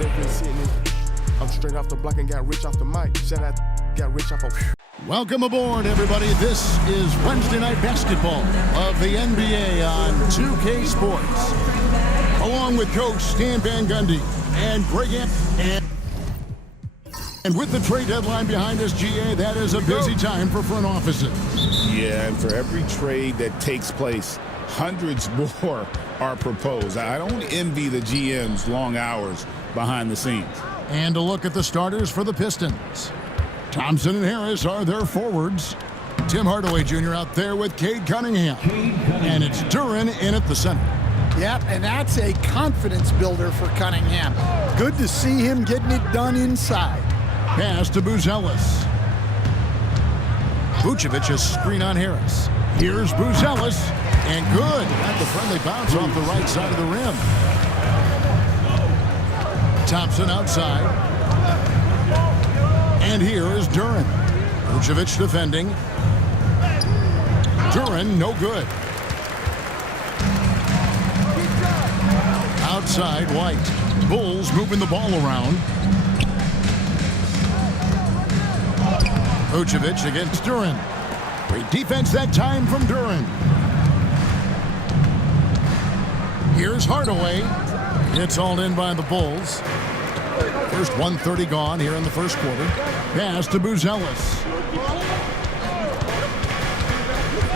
I'm straight off the block and got rich off the mic. Said I got rich off of. Welcome aboard, everybody. This is Wednesday Night Basketball of the NBA on 2K Sports. Along with Coach Stan Van Gundy and Greg and with the trade deadline behind us, GA, that is a busy time for front offices. Yeah, and for every trade that takes place, hundreds more are proposed. I don't envy the GM's long hours behind the scenes. And a look at the starters for the Pistons. Thompson and Harris are their forwards. Tim Hardaway Jr. out there with Cade Cunningham. And it's Duren in at the center. Yep, and that's a confidence builder for Cunningham. Good to see him getting it done inside. Pass to Buzelis. Vucevic, a screen on Harris. Here's Buzelis, and good. Got the friendly bounce off the right side of the rim. Thompson outside. And here is Duren. Vucevic defending. Duren, no good. Outside, White. Bulls moving the ball around. Vucevic against Duren. Great defense that time from Duren. Here's Hardaway. It's all in by the Bulls. First 1:30 gone here in the first quarter. Pass to Buzelis.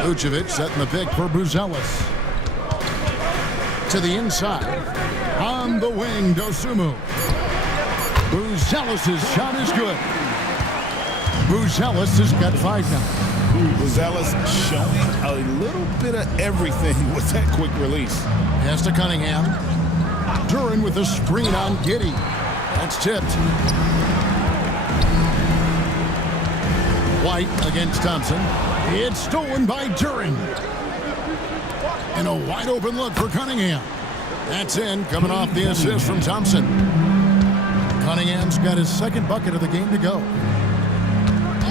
Vucevic setting the pick for Buzelis. To the inside. On the wing, Dosunmu. Buzelis' shot is good. Buzelis has got 5 now. Buzelis showing a little bit of everything with that quick release. Pass to Cunningham. Duren with a screen on Giddey. That's tipped. White against Thompson. It's stolen by Duren. And a wide open look for Cunningham. That's in, coming off the assist from Thompson. Cunningham's got his second bucket of the game to go.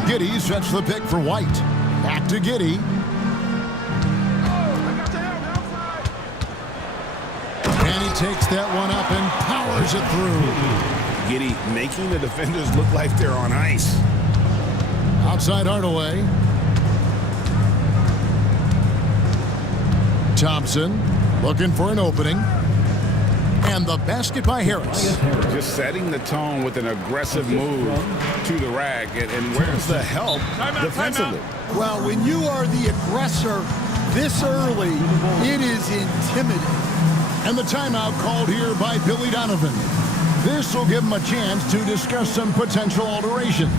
Giddey sets the pick for White. Back to Giddey. And he takes that one up and powers it through. Giddey making the defenders look like they're on ice. Outside Hardaway. Thompson looking for an opening. And the basket by Harris. Just setting the tone with an aggressive move to the rack. And where's the help defensively? Well, when you are the aggressor this early, it is intimidating. And the timeout called here by Billy Donovan. This will give him a chance to discuss some potential alterations.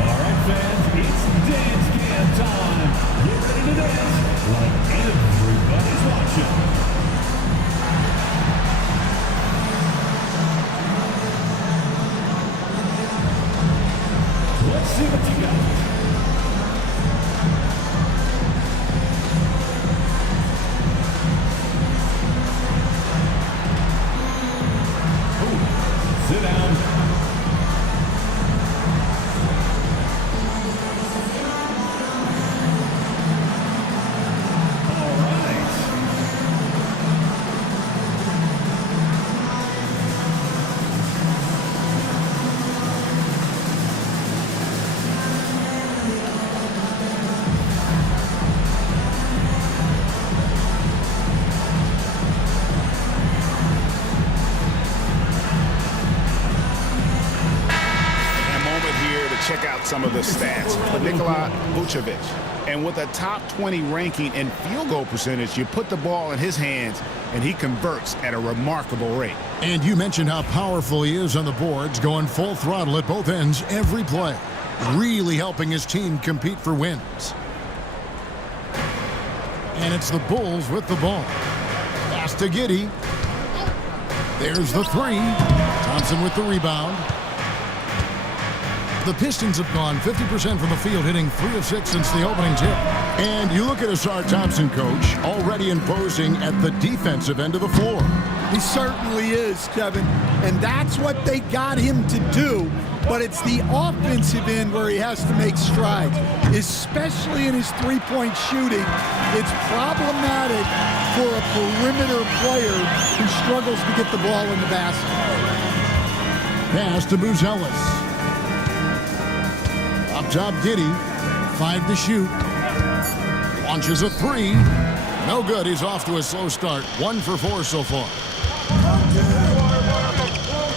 All right, fans, it's dance cam time. Get ready to dance like everybody's watching. Let's see what you got. Sit down. All right. Check out some of the stats for Nikola Vucevic. And with a top 20 ranking in field goal percentage, you put the ball in his hands, and he converts at a remarkable rate. And you mentioned how powerful he is on the boards, going full throttle at both ends every play. Really helping his team compete for wins. And it's the Bulls with the ball. Pass to Giddey. There's the three. Thompson with the rebound. The Pistons have gone 50% from the field, hitting 3 of 6 since the opening tip. And you look at Asar Thompson, coach, already imposing at the defensive end of the floor. He certainly is, Kevin. And that's what they got him to do but it's the offensive end where he has to make strides, especially in his three-point shooting. It's problematic for a perimeter player who struggles to get the ball in the basket. Pass to Buzelis. Up top, Giddey. 5 to shoot. Launches a 3. No good. He's off to a slow start. 1 for 4 so far.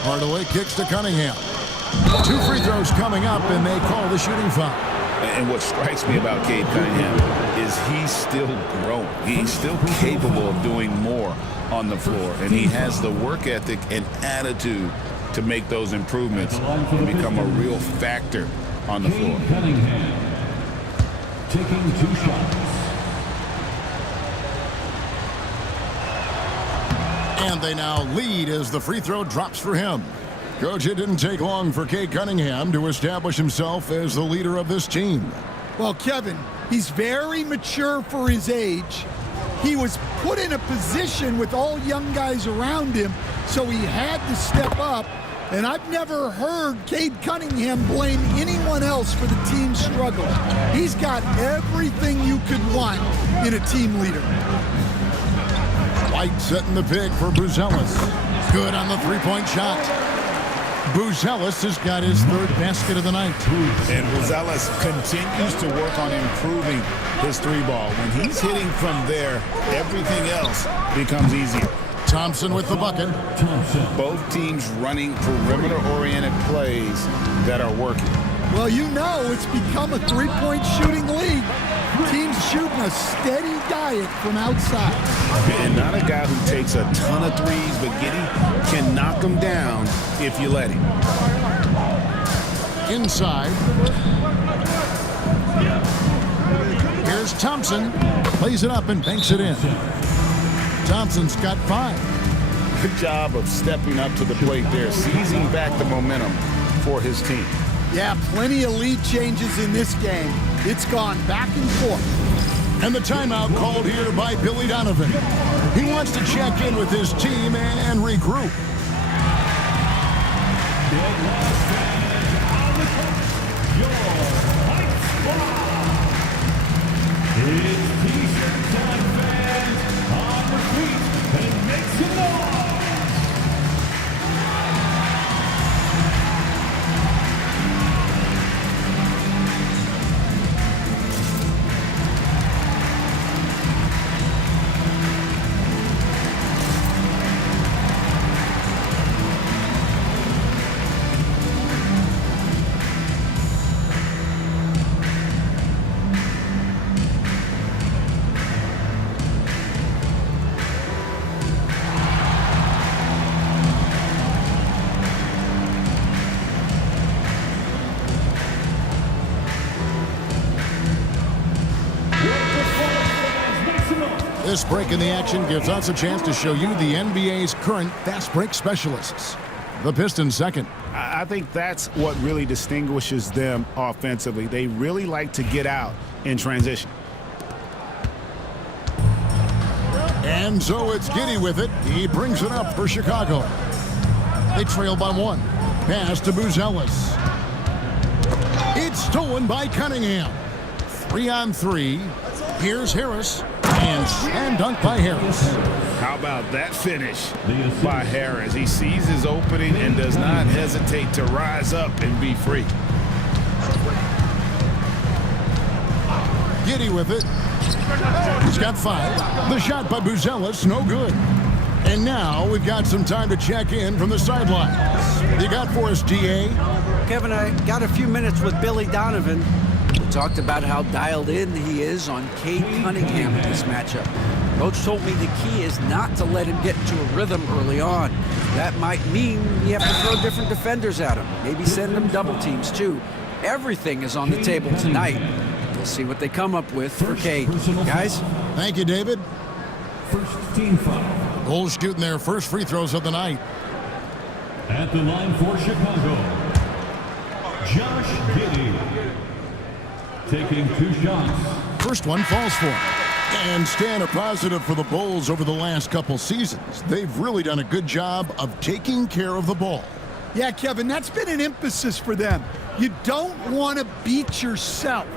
Hardaway kicks to Cunningham. 2 free throws coming up, and they call the shooting foul. And what strikes me about Cade Cunningham is he's still growing. He's still capable of doing more on the floor, and he has the work ethic and attitude to make those improvements and become a real factor on the floor. Cunningham taking 2 shots. And they now lead as the free throw drops for him. Coach, it didn't take long for Cade Cunningham to establish himself as the leader of this team. Well, Kevin, he's very mature for his age. He was put in a position with all young guys around him, so he had to step up. And I've never heard Cade Cunningham blame anyone else for the team's struggle. He's got everything you could want in a team leader. White setting the pick for Buzelis. Good on the three-point shot. Buzelis has got his 3rd basket of the night. And Buzelis continues to work on improving his 3-ball. When he's hitting from there, everything else becomes easier. Thompson with the bucket. Both teams running perimeter-oriented plays that are working. Well, you know it's become a three-point shooting league. Teams shooting a steady diet from outside. And not a guy who takes a ton of threes, but Giddey can knock them down if you let him. Inside. Here's Thompson. Plays it up and banks it in. Thompson's got 5. Good job of stepping up to the plate there, seizing back the momentum for his team. Yeah, plenty of lead changes in this game. It's gone back and forth. And the timeout called here by Billy Donovan. He wants to check in with his team and regroup. It's T-shirt time, fans. On your feet and make some noise. This break in the action gives us a chance to show you the NBA's current fast break specialists. The Pistons second. I think that's what really distinguishes them offensively. They really like to get out in transition. And so it's Giddey with it. He brings it up for Chicago. They trail by 1. Pass to Buzelis. It's stolen by Cunningham. 3-on-3. Here's Harris. And slam dunk by Harris. How about that finish by Harris? He sees his opening and does not hesitate to rise up and be free. Giddey with it. He's got 5. The shot by Buzelis, no good. And now we've got some time to check in from the sidelines. You got for us, DA? Kevin, I got a few minutes with Billy Donovan. We talked about how dialed in he is on Cade Cunningham in this matchup. Coach told me the key is not to let him get into a rhythm early on. That might mean you have to throw different defenders at him. Maybe send them double teams too. Everything is on the table tonight. We'll see what they come up with for Cade. Guys? Thank you, David. First team foul. Bulls shooting their first free throws of the night. At the line for Chicago, Josh Giddey. Taking 2 shots. First one falls for him. And staying a positive for the Bulls over the last couple seasons. They've really done a good job of taking care of the ball. Yeah, Kevin, that's been an emphasis for them. You don't want to beat yourself.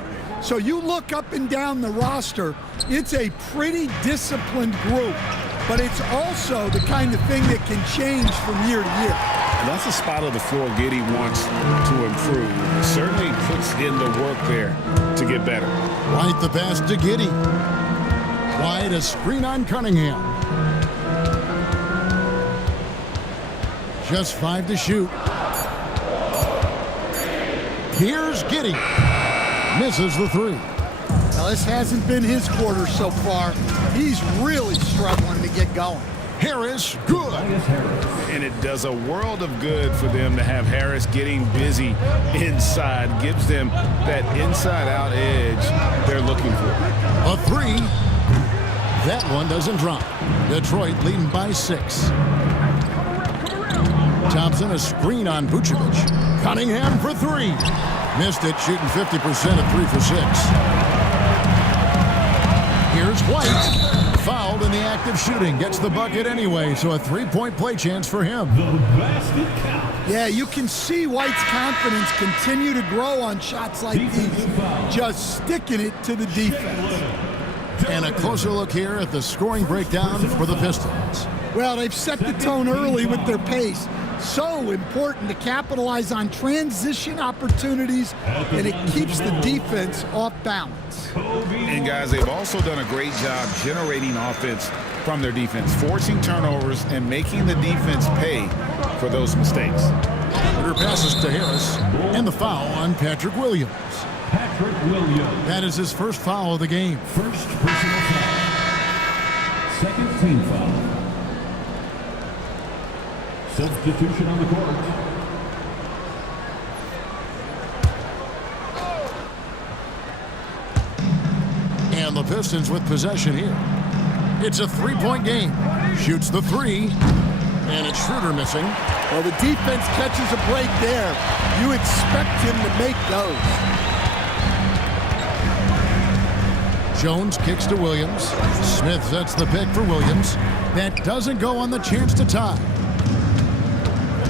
So you look up and down the roster, it's a pretty disciplined group, but it's also the kind of thing that can change from year to year. And that's a spot of the floor Giddey wants to improve. Certainly puts in the work there to get better. Right the pass to Giddey. Wide, a screen on Cunningham. Just 5 to shoot. Here's Giddey. Misses the 3. Now, this hasn't been his quarter so far. He's really struggling to get going. Harris, good. And it does a world of good for them to have Harris getting busy inside. Gives them that inside-out edge they're looking for. A 3. That one doesn't drop. Detroit leading by 6. Thompson, a screen on Vucevic. Cunningham for 3. Missed it, shooting 50% at 3 for 6. Here's White. Fouled in the act of shooting. Gets the bucket anyway, so a 3-point play chance for him. Yeah, you can see White's confidence continue to grow on shots like these. Just sticking it to the defense. And a closer look here at the scoring breakdown for the Pistons. Well, they've set the tone early with their pace. So important to capitalize on transition opportunities, and it keeps the defense off balance. And guys, they've also done a great job generating offense from their defense, forcing turnovers and making the defense pay for those mistakes. Her passes to Harris, and the foul on Patrick Williams. That is his first foul of the game. First personal foul. Second team foul. Substitution on the court. And the Pistons with possession here. It's a 3-point game. Shoots the 3. And it's Schroeder missing. Well, the defense catches a break there. You expect him to make those. Jones kicks to Williams. Smith sets the pick for Williams. That doesn't go on the chance to tie.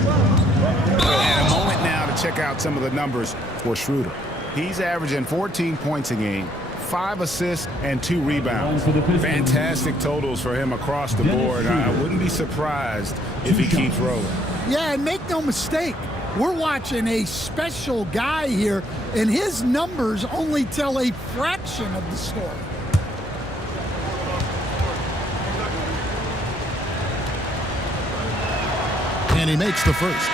And a moment now to check out some of the numbers for Schroeder. He's averaging 14 points a game, 5 assists, and 2 rebounds. Fantastic totals for him across the board. I wouldn't be surprised if he keeps rolling. Yeah, and make no mistake, we're watching a special guy here, and his numbers only tell a fraction of the story. And he makes the first.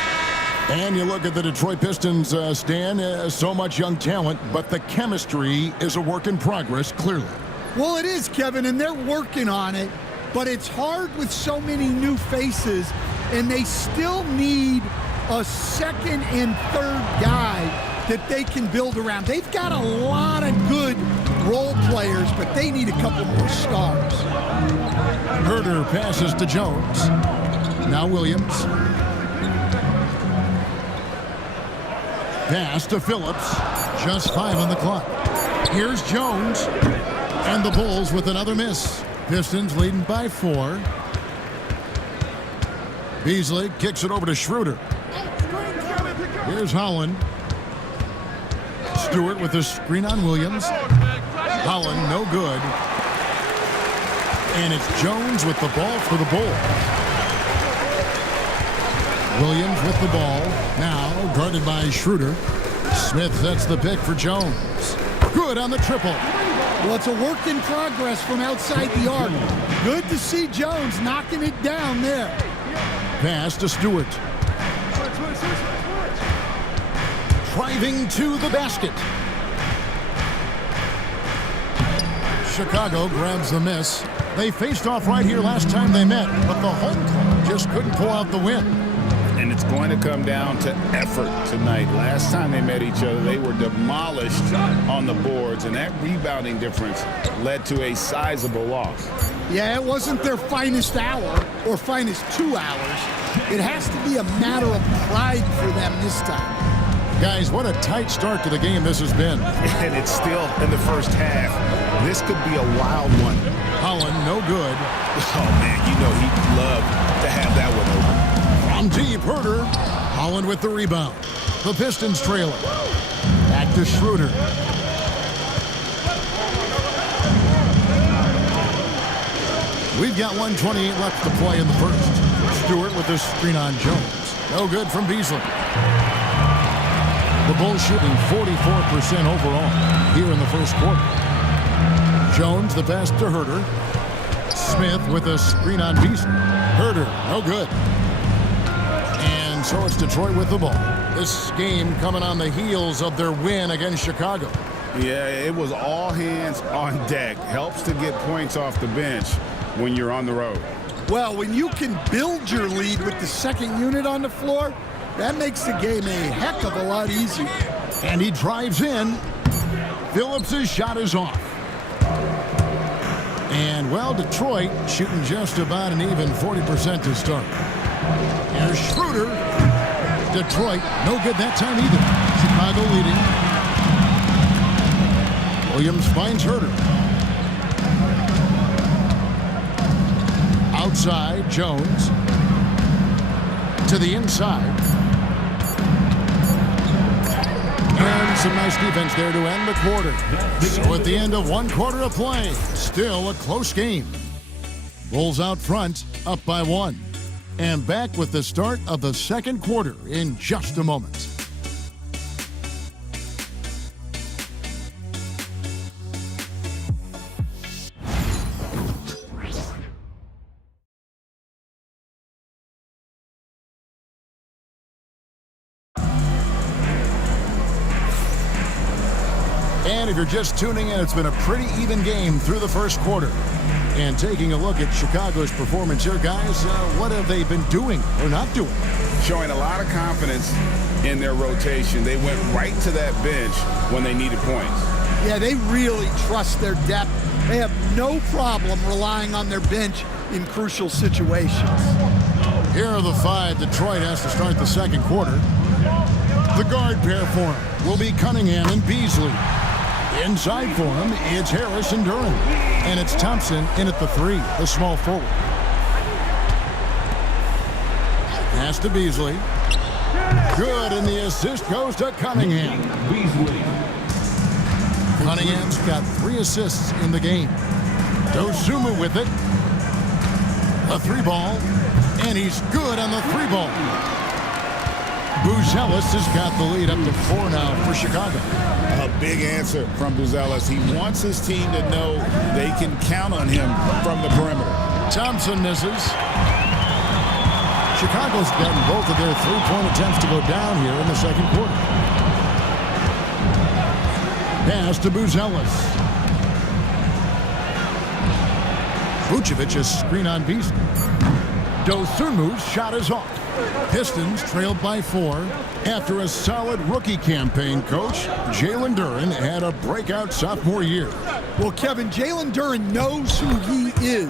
And you look at the Detroit Pistons, Stan, so much young talent, but the chemistry is a work in progress, clearly. Well, it is, Kevin, and they're working on it, but it's hard with so many new faces, and they still need a second and third guy that they can build around. They've got a lot of good role players, but they need a couple more stars. Herter passes to Jones. Now Williams. Pass to Phillips. Just 5 on the clock. Here's Jones. And the Bulls with another miss. Pistons leading by 4. Beasley kicks it over to Schroeder. Here's Holland. Stewart with the screen on Williams. Holland, no good. And it's Jones with the ball for the Bulls. Williams with the ball. Now guarded by Schroeder. Smith sets the pick for Jones. Good on the triple. Well, it's a work in progress from outside the arc. Good to see Jones knocking it down there. Pass to Stewart. Driving to the basket. Chicago grabs the miss. They faced off right here last time they met, but the home club just couldn't pull out the win. And it's going to come down to effort tonight. Last time they met each other, they were demolished on the boards, and that rebounding difference led to a sizable loss. Yeah, it wasn't their finest hour or finest 2 hours. It has to be a matter of pride for them this time. Guys, what a tight start to the game this has been. And it's still in the first half. This could be a wild one. Holland, no good. Oh, man, you know he'd love to have that one over. From deep, Herter. Holland with the rebound. The Pistons trailing. Back to Schroeder. We've got 1:28 left to play in the first. Stewart with the screen on Jones. No good from Beasley. The Bulls shooting 44% overall here in the first quarter. Jones the pass to Herter. Smith with a screen on Beasley. Herter, no good. And so it's Detroit with the ball. This game coming on the heels of their win against Chicago. Yeah, it was all hands on deck. Helps to get points off the bench when you're on the road. Well, when you can build your lead with the second unit on the floor, that makes the game a heck of a lot easier. And he drives in. Phillips' shot is off. And, well, Detroit shooting just about an even 40% to start. Here's Schroeder. Detroit, no good that time either. Chicago leading. Williams finds Herter. Outside, Jones. To the inside. And some nice defense there to end the quarter. So at the end of one quarter of play, still a close game. Bulls out front, up by 1. And back with the start of the second quarter in just a moment. And if you're just tuning in, it's been a pretty even game through the first quarter. And taking a look at Chicago's performance here, guys, what have they been doing or not doing? Showing a lot of confidence in their rotation. They went right to that bench when they needed points. Yeah, they really trust their depth. They have no problem relying on their bench in crucial situations. Here are the 5 Detroit has to start the second quarter. The guard pair for him will be Cunningham and Beasley. Inside for him, it's Harris and Duren. And it's Thompson in at the 3, the small forward. Pass to Beasley. Good, and the assist goes to Cunningham. Cunningham's got 3 assists in the game. Dosunmu with it. A 3-ball, and he's good on the 3-ball. Buzelis has got the lead up to 4 now for Chicago. A big answer from Buzelis. He wants his team to know they can count on him from the perimeter. Thompson misses. Chicago's gotten both of their 3-point attempts to go down here in the second quarter. Pass to Buzelis. Vucevic's screen on Beasley. Dosunmu's shot is off. Pistons trailed by 4 after a solid rookie campaign. Coach Jalen Duren had a breakout sophomore year. Well, Kevin, Jalen Duren knows who he is.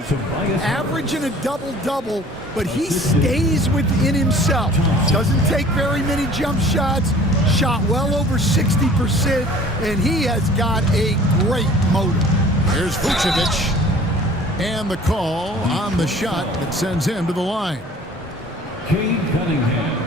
Averaging a double-double, but he stays within himself. Doesn't take very many jump shots. Shot well over 60%, and he has got a great motor. Here's Vucevic. And the call on the shot that sends him to the line. Cade Cunningham.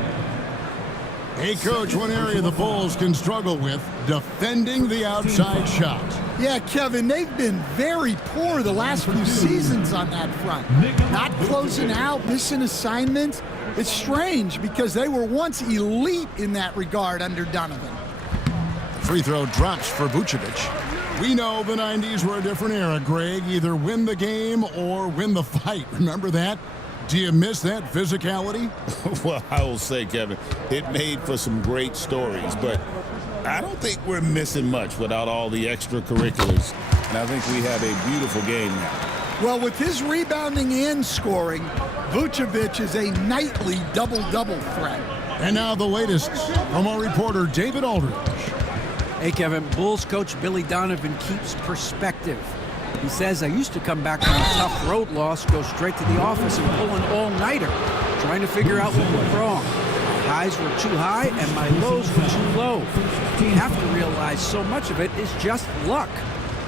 Hey, Coach, one area the Bulls can struggle with, defending the outside shot. Yeah, Kevin, they've been very poor the last few seasons on that front. Not closing out, missing assignments. It's strange because they were once elite in that regard under Donovan. Free throw drops for Vucevic. We know the 90s were a different era, Greg. Either win the game or win the fight. Remember that? Do you miss that physicality? Well, I will say, Kevin, it made for some great stories, but I don't think we're missing much without all the extracurriculars. And I think we have a beautiful game now. Well, with his rebounding and scoring, Vucevic is a nightly double-double threat. And now the latest from our reporter, David Aldridge. Hey, Kevin, Bulls coach Billy Donovan keeps perspective. He says, I used to come back from a tough road loss, go straight to the office and pull an all-nighter, trying to figure out what went wrong. My highs were too high and my lows were too low. You have to realize so much of it is just luck.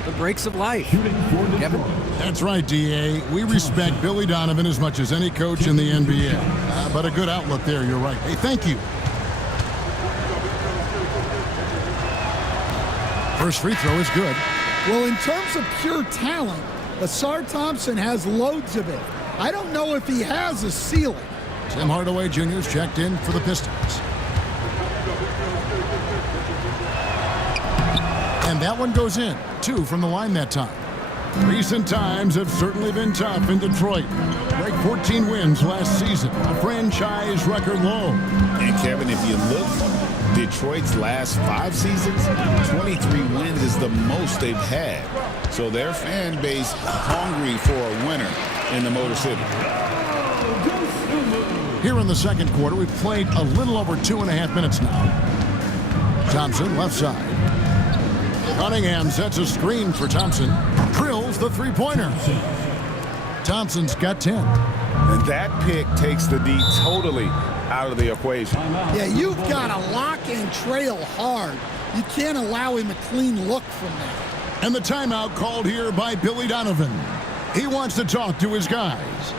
The breaks of life. Kevin? That's right, D.A. We respect Billy Donovan as much as any coach in the NBA. But a good outlook there, you're right. Hey, thank you. First free throw is good. Well, in terms of pure talent, Asar Thompson has loads of it. I don't know if he has a ceiling. Tim Hardaway Jr.'s checked in for the Pistons. And that one goes in. 2 from the line that time. Recent times have certainly been tough in Detroit. Break 14 wins last season, a franchise record low. And Kevin, if you look, Detroit's last 5 seasons, 23 wins is the most they've had. So their fan base hungry for a winner in the Motor City. Here in the second quarter, we've played a little over 2.5 minutes now. Thompson, left side. Cunningham sets a screen for Thompson. Drills the three-pointer. Thompson's got 10. And that pick takes the D totally out of the equation. Yeah, you've got to lock and trail hard. You can't allow him a clean look from there. And the timeout called here by Billy Donovan. He wants to talk to his guys.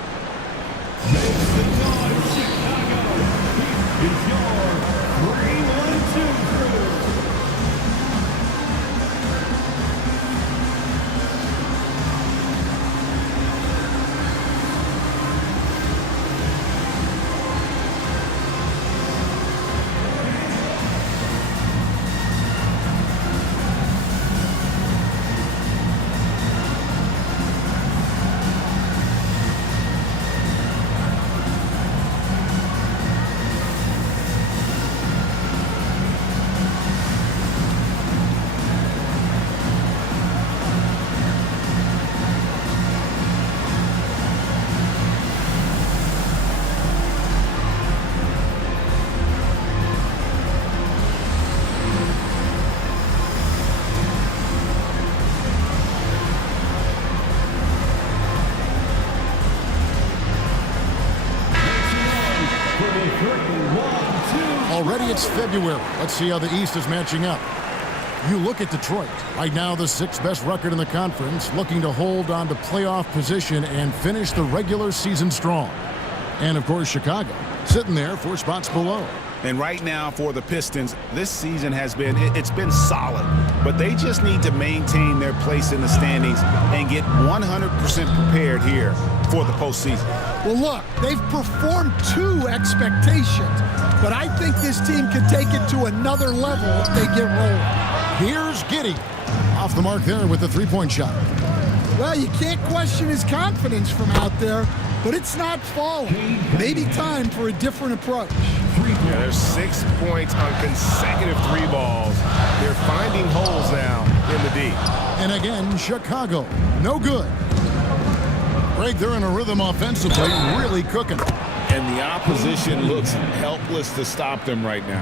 Already it's February. Let's see how the East is matching up. You look at Detroit. Right now the 6th best record in the conference, looking to hold on to playoff position and finish the regular season strong. And of course Chicago, sitting there 4 spots below. And right now for the Pistons, this season has been, it's been solid. But they just need to maintain their place in the standings and get 100% prepared here for the postseason. Well, look, they've performed to expectations, but I think this team can take it to another level if they get rolling. Here's Giddey. Off the mark there with the three-point shot. Well, you can't question his confidence from out there, but it's not falling. Maybe time for a different approach. Yeah, there's 6 points on consecutive 3 balls. They're finding holes now in the D. And again, Chicago, no good. Greg, they're in a rhythm offensively, really cooking. And the opposition looks helpless to stop them right now.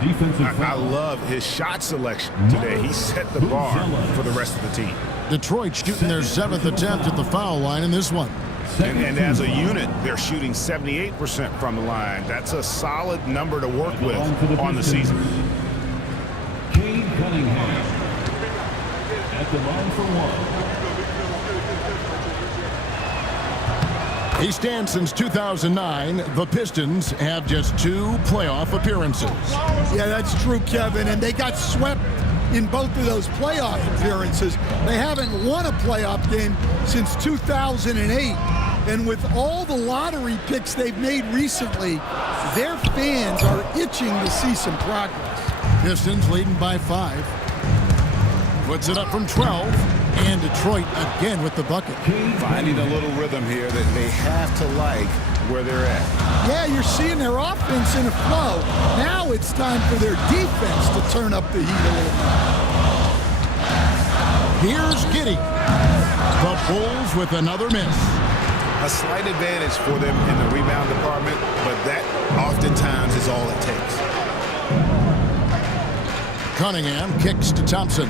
I love his shot selection today. He set the bar for the rest of the team. Detroit shooting their 7th attempt at the foul line in this one. And as a unit, they're shooting 78% from the line. That's a solid number to work with on the season. Cade Cunningham at the line for 1. He stands since 2009. The Pistons have just 2 playoff appearances. Yeah, that's true, Kevin, and they got swept in both of those playoff appearances. They haven't won a playoff game since 2008. And with all the lottery picks they've made recently, their fans are itching to see some progress. Pistons leading by 5. Puts it up from 12. And Detroit again with the bucket. Finding a little rhythm here that they have to like where they're at. Yeah, you're seeing their offense in a flow. Now it's time for their defense to turn up the heat a little more. Here's Giddey. The Bulls with another miss. A slight advantage for them in the rebound department, but that oftentimes is all it takes. Cunningham kicks to Thompson.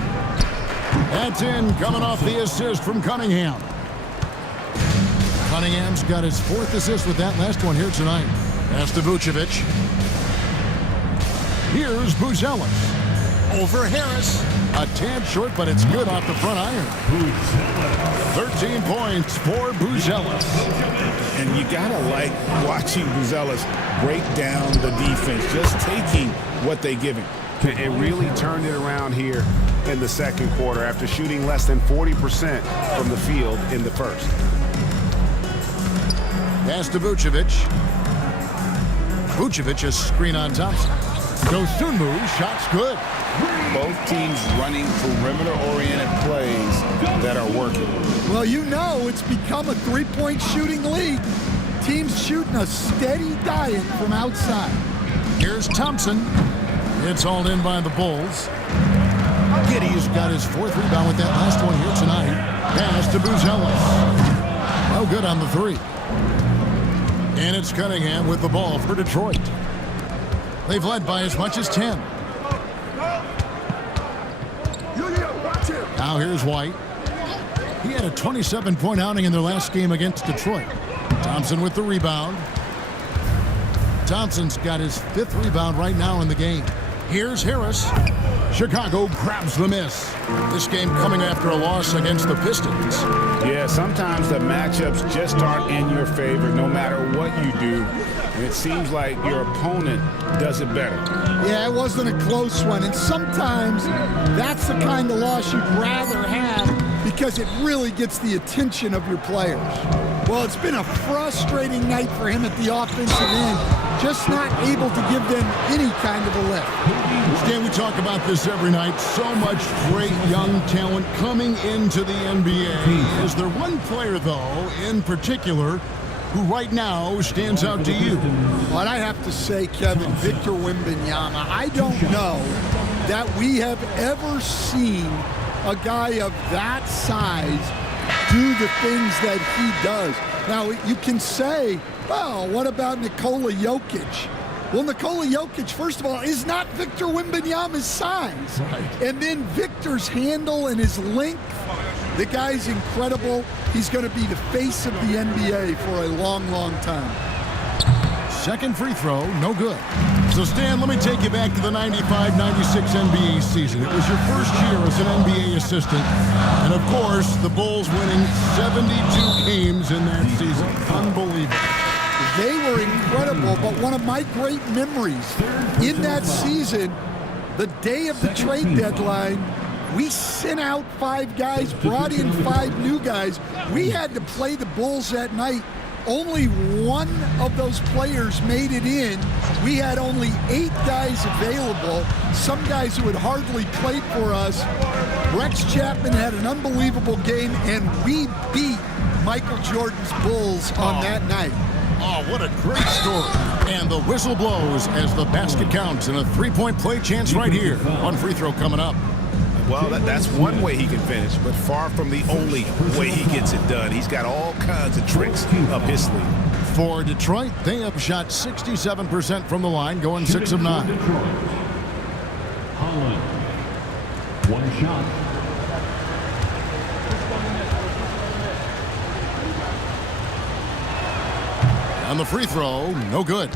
That's in, coming off the assist from Cunningham. Cunningham's got his 4th assist with that last one here tonight. Pass to Vucevic. Here's Buzelis. Over Harris. A tad short, but it's good off the front iron. 13 points for Buzelis. And you gotta like watching Buzelis break down the defense, just taking what they give him. and really turned it around here in the second quarter after shooting less than 40% from the field in the first. Pass to Vucevic. Vucevic, a screen on Thompson. Dosunmu, shot's good. Both teams running perimeter-oriented plays that are working. Well, you know it's become a three-point shooting league. Teams shooting a steady diet from outside. Here's Thompson. It's hauled in by the Bulls. Giddey's got his fourth rebound with that last one here tonight. Pass to Buzelis. No good on the three. And it's Cunningham with the ball for Detroit. They've led by as much as 10. Now here's White. He had a 27-point outing in their last game against Detroit. Thompson with the rebound. Thompson's got his fifth rebound right now in the game. Here's Harris. Chicago grabs the miss. This game coming after a loss against the Pistons. Yeah, sometimes the matchups just aren't in your favor no matter what you do. And it seems like your opponent does it better. Yeah, it wasn't a close one. And sometimes that's the kind of loss you'd rather have because it really gets the attention of your players. Well, it's been a frustrating night for him at the offensive end, just not able to give them any kind of a lift. Stan, we talk about this every night. So much great young talent coming into the NBA. Is there one player, though, in particular, who right now stands out to you? But I have to say, Kevin, Victor Wembanyama, I don't know that we have ever seen a guy of that size do the things that he does. Now, you can say, well, what about Nikola Jokic? Well, Nikola Jokic, first of all, is not Victor Wembanyama's size. Right. And then Victor's handle and his length, the guy's incredible. He's going to be the face of the NBA for a long, long time. Second free throw, no good. So, Stan, let me take you back to the 95-96 NBA season. It was your first year as an NBA assistant. And, of course, the Bulls winning 72 games in that season. Unbelievable. They were incredible, but one of my great memories in that season, the day of the trade deadline, we sent out 5 guys, brought in 5 new guys. We had to play the Bulls that night. Only one of those players made it in. We had only 8 guys available, some guys who had hardly played for us. Rex Chapman had an unbelievable game, and we beat Michael Jordan's Bulls on that night. Oh, what a great story. And the whistle blows as the basket counts and a three-point play chance right here. One free throw coming up. Well, that's one way he can finish, but far from the only way he gets it done. He's got all kinds of tricks up his sleeve. For Detroit, they have shot 67% from the line, going 6 of 9. Holland. One shot. On the free throw, no good.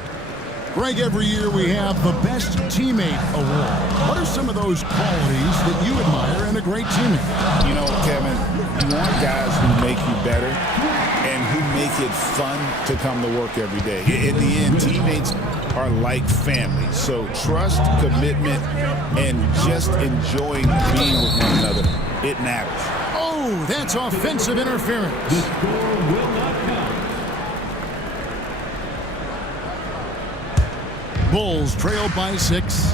Greg, every year we have the Best Teammate Award. What are some of those qualities that you admire in a great teammate? You know, Kevin, you want guys who make you better and who make it fun to come to work every day. In the end, teammates are like family. So trust, commitment, and just enjoying being with one another, it matters. Oh, that's offensive interference. The score will not count. Bulls trailed by 6.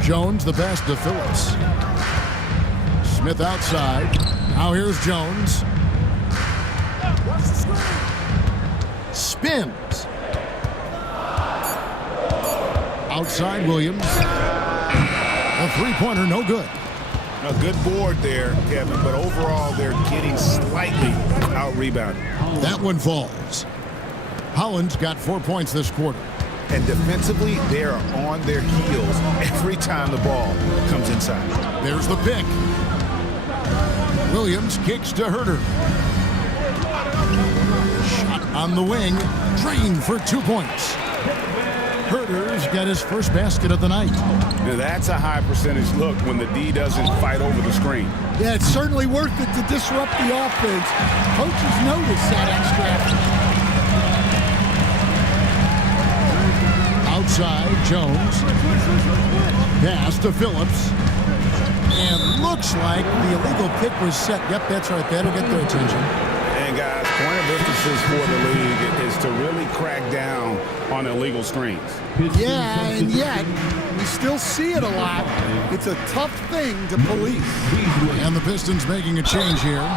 Jones, the pass to Phillips. Smith outside. Now here's Jones. Spins. Outside Williams. A three-pointer, no good. A good board there, Kevin, but overall they're getting slightly out-rebounded. That one falls. Holland's got 4 points this quarter. And defensively, they are on their heels every time the ball comes inside. There's the pick. Williams kicks to Herter. Shot on the wing. Drained for 2 points. Herter's got his first basket of the night. Now that's a high percentage look when the D doesn't fight over the screen. Yeah, it's certainly worth it to disrupt the offense. Coaches notice that extra effort. side, Jones. Pass to Phillips. And looks like the illegal pick was set. Yep, that's right. That'll get their attention. And guys, point of emphasis for the league is to really crack down on illegal screens. Yeah, and yet we still see it a lot. It's a tough thing to police. And the Pistons making a change here.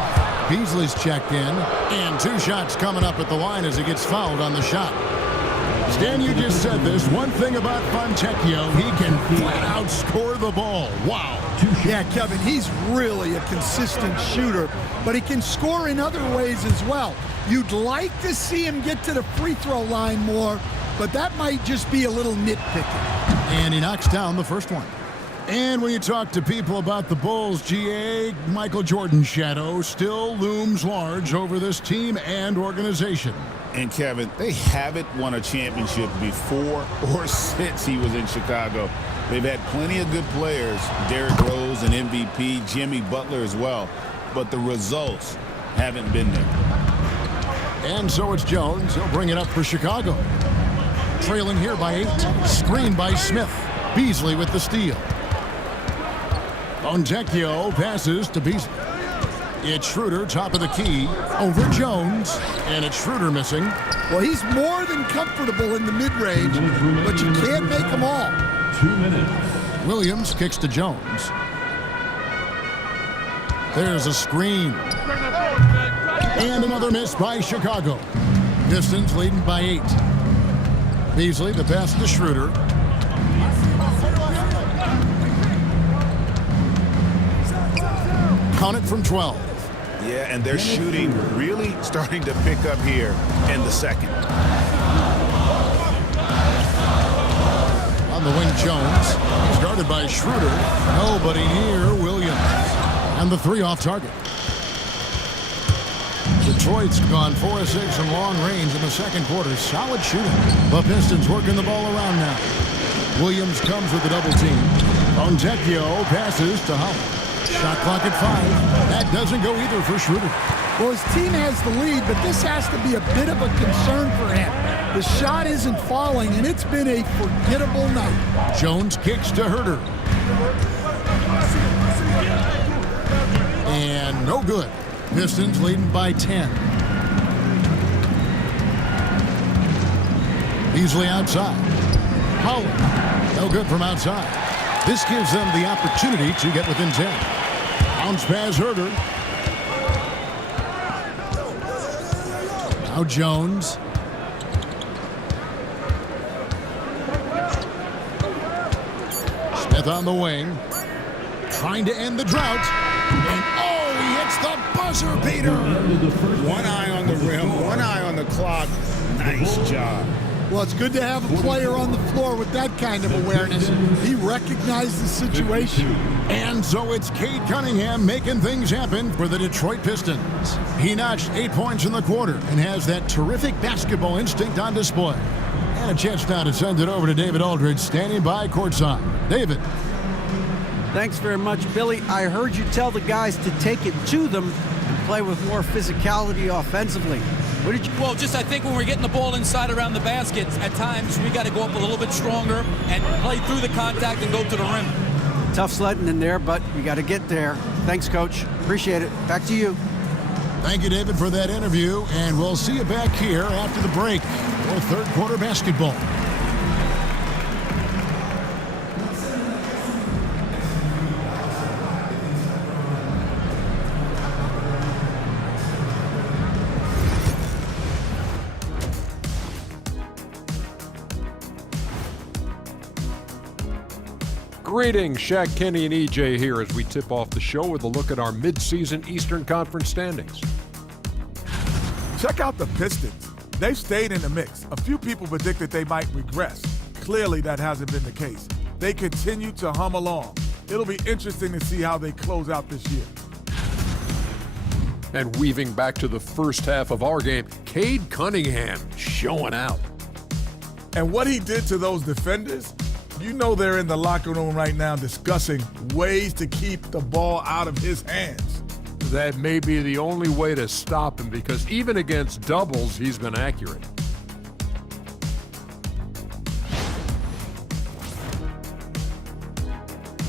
Beasley's checked in. And 2 shots coming up at the line as he gets fouled on the shot. Stan, you just said this. One thing about Fontecchio, he can flat out score the ball. Wow. Yeah, Kevin, he's really a consistent shooter, but he can score in other ways as well. You'd like to see him get to the free throw line more, but that might just be a little nitpicking. And he knocks down the first one. And when you talk to people about the Bulls, GA, Michael Jordan's shadow still looms large over this team and organization. And Kevin, they haven't won a championship before or since he was in Chicago. They've had plenty of good players, Derrick Rose, an MVP, Jimmy Butler as well, but the results haven't been there. And so it's Jones. He'll bring it up for Chicago. Trailing here by 8. Screen by Smith. Beasley with the steal. Fontecchio passes to Beasley. It's Schroeder, top of the key, over Jones, and it's Schroeder missing. Well, he's more than comfortable in the mid-range, but you can't make them all. 2 minutes. Williams kicks to Jones. There's a screen. And another miss by Chicago. Pistons leading by 8. Beasley, the pass to Schroeder. Count it from 12. Yeah, and their shooting really starting to pick up here in the second. On the wing, Jones. Started by Schroeder. Nobody near Williams. And the 3 off target. Detroit's gone 4 of 6 in long range in the second quarter. Solid shooting. The Pistons working the ball around now. Williams comes with the double team. Fontecchio passes to Howard. Shot clock at 5. That doesn't go either for Schroeder. Well, his team has the lead, but this has to be a bit of a concern for him. The shot isn't falling, and it's been a forgettable night. Jones kicks to Herter. And no good. Pistons leading by 10. Beasley outside. Howard. No good from outside. This gives them the opportunity to get within 10. Bounce pass Herter. Now Jones. Smith on the wing. Trying to end the drought. And oh, he hits the buzzer beater. One eye on the rim, one eye on the clock. Nice job. Well, it's good to have a player on the floor with that kind of awareness. He recognized the situation. And so it's Cade Cunningham making things happen for the Detroit Pistons. He notched 8 points in the quarter and has that terrific basketball instinct on display. And a chance now to send it over to David Aldridge, standing by courtside. David. Thanks very much, Billy. I heard you tell the guys to take it to them and play with more physicality offensively. What did you? Well, just I think when we're getting the ball inside around the basket, at times we got to go up a little bit stronger and play through the contact and go to the rim. Tough sledding in there, but you got to get there. Thanks, Coach. Appreciate it. Back to you. Thank you, David, for that interview, and we'll see you back here after the break for third quarter basketball. Greetings, Shaq, Kenny, and EJ here as we tip off the show with a look at our midseason Eastern Conference standings. Check out the Pistons. They've stayed in the mix. A few people predicted they might regress. Clearly, that hasn't been the case. They continue to hum along. It'll be interesting to see how they close out this year. And weaving back to the first half of our game, Cade Cunningham showing out. And what he did to those defenders, you know they're in the locker room right now discussing ways to keep the ball out of his hands. That may be the only way to stop him because even against doubles, he's been accurate.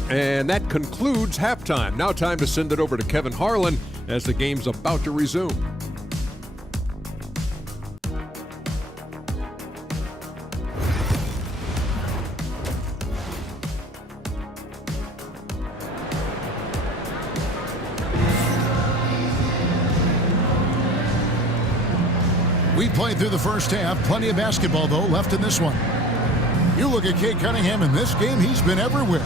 And that concludes halftime. Now time to send it over to Kevin Harlan as the game's about to resume. We played through the first half. Plenty of basketball, though, left in this one. You look at Cade Cunningham in this game, he's been everywhere.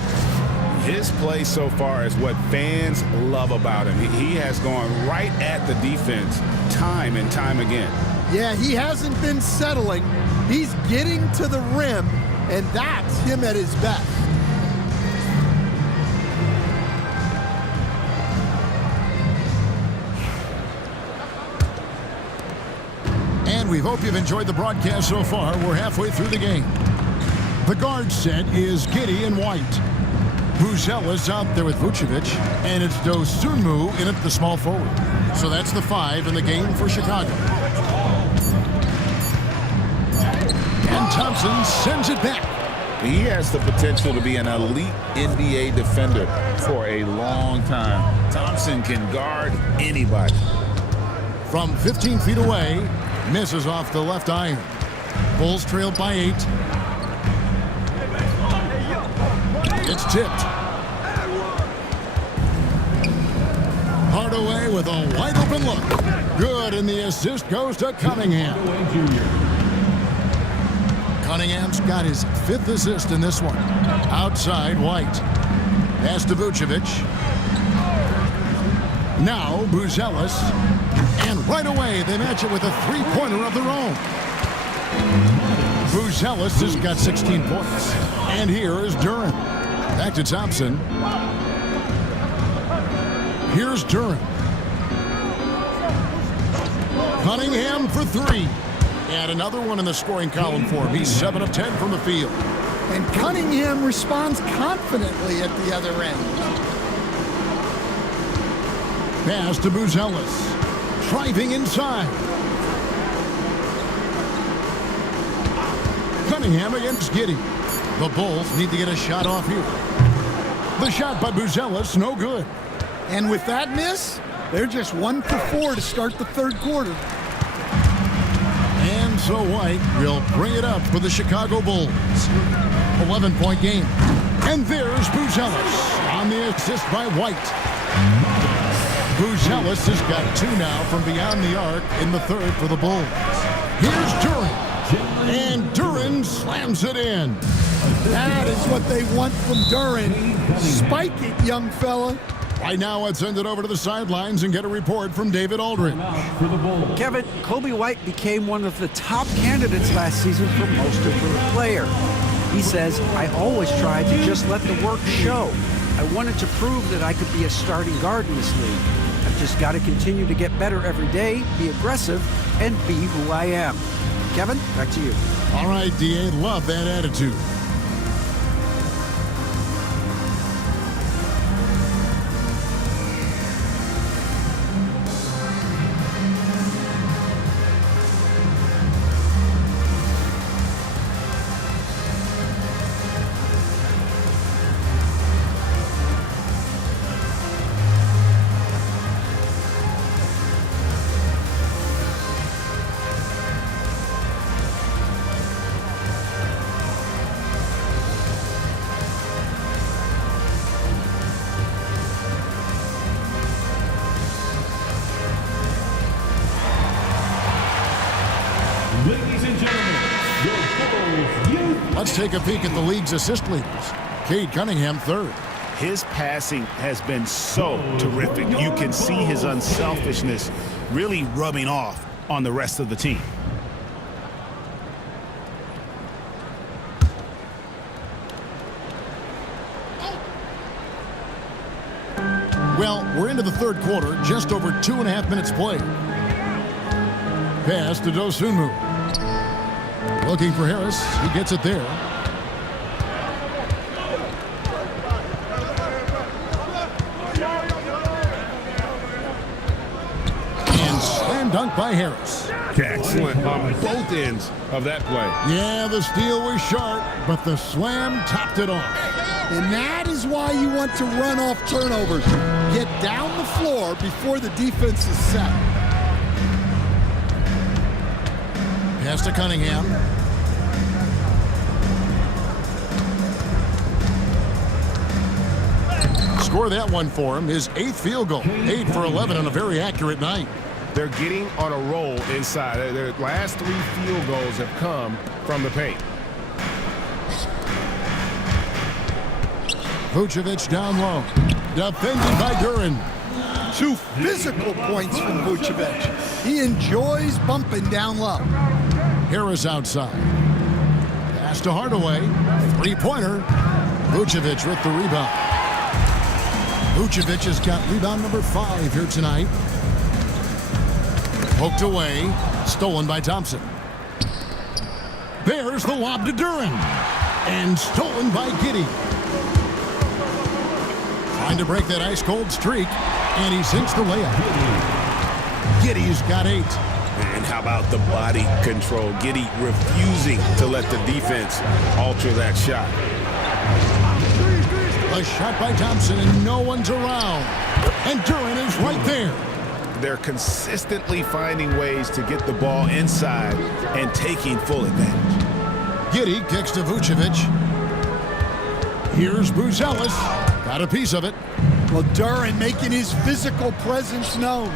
His play so far is what fans love about him. He has gone right at the defense time and time again. Yeah, he hasn't been settling. He's getting to the rim, and that's him at his best. And we hope you've enjoyed the broadcast so far. We're halfway through the game. The guard set is Giddey and White. Buzelis out there with Vucevic, and it's Dosunmu in at the small forward. So that's the 5 in the game for Chicago. And Thompson sends it back. He has the potential to be an elite NBA defender for a long time. Thompson can guard anybody. From 15 feet away, misses off the left iron. Bulls trailed by 8. It's tipped. Hardaway with a wide open look. Good, and the assist goes to Cunningham. Cunningham's got his 5th assist in this one. Outside, White. Pass to Vucevic. Now, Buzelis. And right away, they match it with a 3-pointer of their own. Buzelis has got 16 points. And here is Duren. Back to Thompson. Here's Duren. Cunningham for 3. And another one in the scoring column for him. He's 7 of 10 from the field. And Cunningham responds confidently at the other end. Pass to Buzelis. Driving inside. Cunningham against Giddey. The Bulls need to get a shot off here. The shot by Buzelis, no good. And with that miss, they're just 1 for 4 to start the third quarter. And so White will bring it up for the Chicago Bulls. 11-point game. And there's Buzelis on the assist by White. Buzelis has got 2 now from beyond the arc in the third for the Bulls. Here's Duren. And Duren slams it in. That is what they want from Duren. Spike it, young fella. Right now, let's send it over to the sidelines and get a report from David Aldridge. Kevin, Kobe White became one of the top candidates last season for most improved player. He says, I always tried to just let the work show. I wanted to prove that I could be a starting guard in this league. I've just got to continue to get better every day, be aggressive, and be who I am. Kevin, back to you. All right, D.A., love that attitude. Ladies and gentlemen, the Bulls youth. Let's take a peek at the league's assist leaders. Cade Cunningham, 3rd. His passing has been so terrific. You can see his unselfishness really rubbing off on the rest of the team. Well, we're into the third quarter, just over 2.5 minutes played. Pass to Dosunmu. Looking for Harris. He gets it there. And slam dunk by Harris. Excellent on both ends of that play. Yeah, the steal was sharp, but the slam topped it off. And that is why you want to run off turnovers. Get down the floor before the defense is set. Pass to Cunningham. Score that one for him. His 8th field goal. 8 for 11 on a very accurate night. They're getting on a roll inside. Their last 3 field goals have come from the paint. Vucevic down low. Defended by Duren. 2 physical points from Vucevic. He enjoys bumping down low. Harris outside. Pass to Hardaway. 3-pointer. Vucevic with the rebound. Vucevic has got rebound number 5 here tonight. Poked away. Stolen by Thompson. There's the lob to Duren. And stolen by Giddey. Trying to break that ice-cold streak. And he sinks the layup. Giddey's got 8. And how about the body control? Giddey refusing to let the defense alter that shot. A shot by Thompson, and no one's around. And Duren is right there. They're consistently finding ways to get the ball inside and taking full advantage. Giddey kicks to Vucevic. Here's Buzelis. Got a piece of it. Well, Duren making his physical presence known.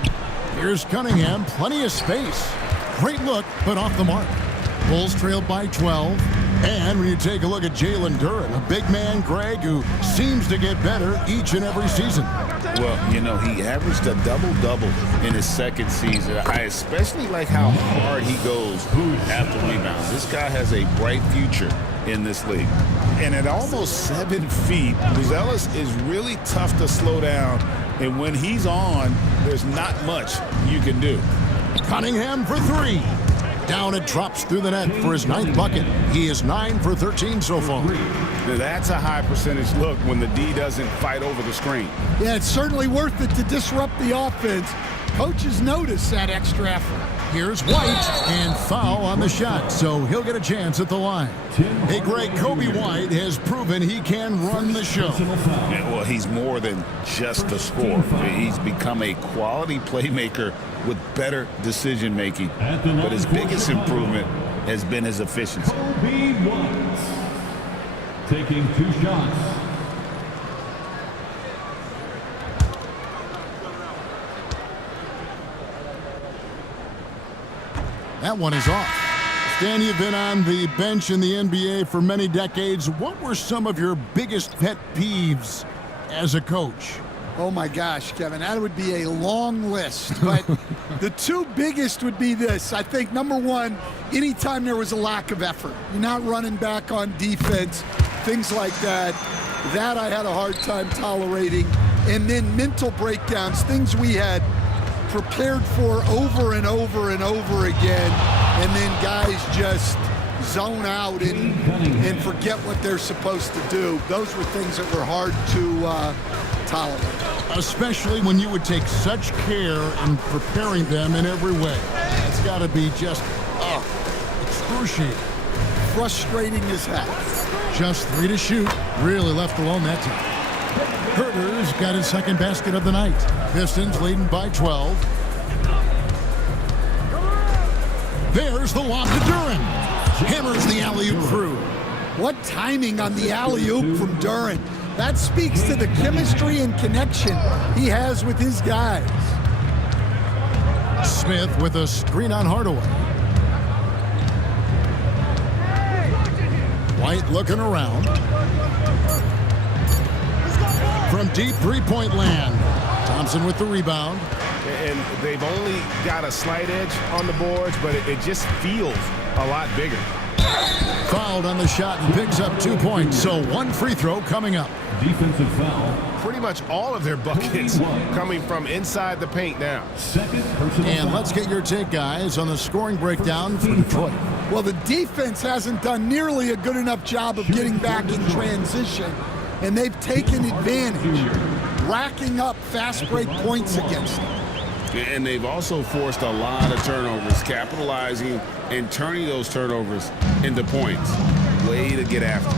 Here's Cunningham. Plenty of space. Great look, but off the mark. Bulls trailed by 12. And when you take a look at Jalen Duren, a big man, Greg, who seems to get better each and every season. Well, you know, he averaged a double-double in his 2nd season. I especially like how hard he goes after rebounds. This guy has a bright future in this league. And at almost 7 feet, Buzelis is really tough to slow down. And when he's on, there's not much you can do. Cunningham for 3. Down it drops through the net for his 9th bucket. He is 9 for 13 so far. Now that's a high percentage look when the D doesn't fight over the screen. Yeah, it's certainly worth it to disrupt the offense. Coaches notice that extra effort. Here's White, and foul on the shot, so he'll get a chance at the line. Hey, Greg, Kobe White has proven he can run the show. Yeah, well, he's more than just a scorer. He's become a quality playmaker with better decision-making. But his biggest improvement has been his efficiency. Kobe White taking 2 shots. That one is off. Stan, you've been on the bench in the NBA for many decades. What were some of your biggest pet peeves as a coach? Oh my gosh, Kevin, that would be a long list. But the 2 biggest would be this. I think number 1, anytime there was a lack of effort, you're not running back on defense, things like that. That I had a hard time tolerating. And then mental breakdowns, things we had prepared for over and over and over again, and then guys just zone out and forget what they're supposed to do. Those were things that were hard to tolerate. Especially when you would take such care in preparing them in every way. It's got to be just excruciating. Frustrating as heck. Just 3 to shoot. Really left alone that time. Herter's got his 2nd basket of the night. Pistons leading by 12. There's the lob to Duren. Hammers the alley-oop through. What timing on the alley-oop from Duren. That speaks to the chemistry and connection he has with his guys. Smith with a screen on Hardaway. White looking around. From deep 3-point land. Thompson with the rebound. And they've only got a slight edge on the boards, but it just feels a lot bigger. Fouled on the shot and picks up 2 points. So 1 free throw coming up. Defensive foul. Pretty much all of their buckets coming from inside the paint now. 2nd personal And foul. let's get your take, guys, on the scoring breakdown for Detroit. Well, the defense hasn't done nearly a good enough job of getting back in transition, and they've taken advantage, racking up fast break points against them. And they've also forced a lot of turnovers, capitalizing and turning those turnovers into points. Way to get after.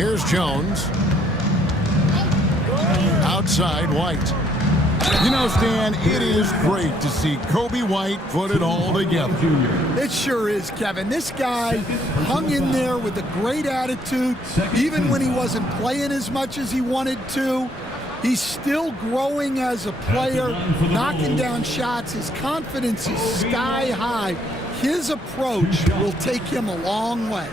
Here's Jones. Outside, White. You know, Stan, it is great to see Kobe White put it all together. It sure is, Kevin. This guy hung in there with a great attitude, even when he wasn't playing as much as he wanted to. He's still growing as a player, knocking down shots. His confidence is sky high. His approach will take him a long way.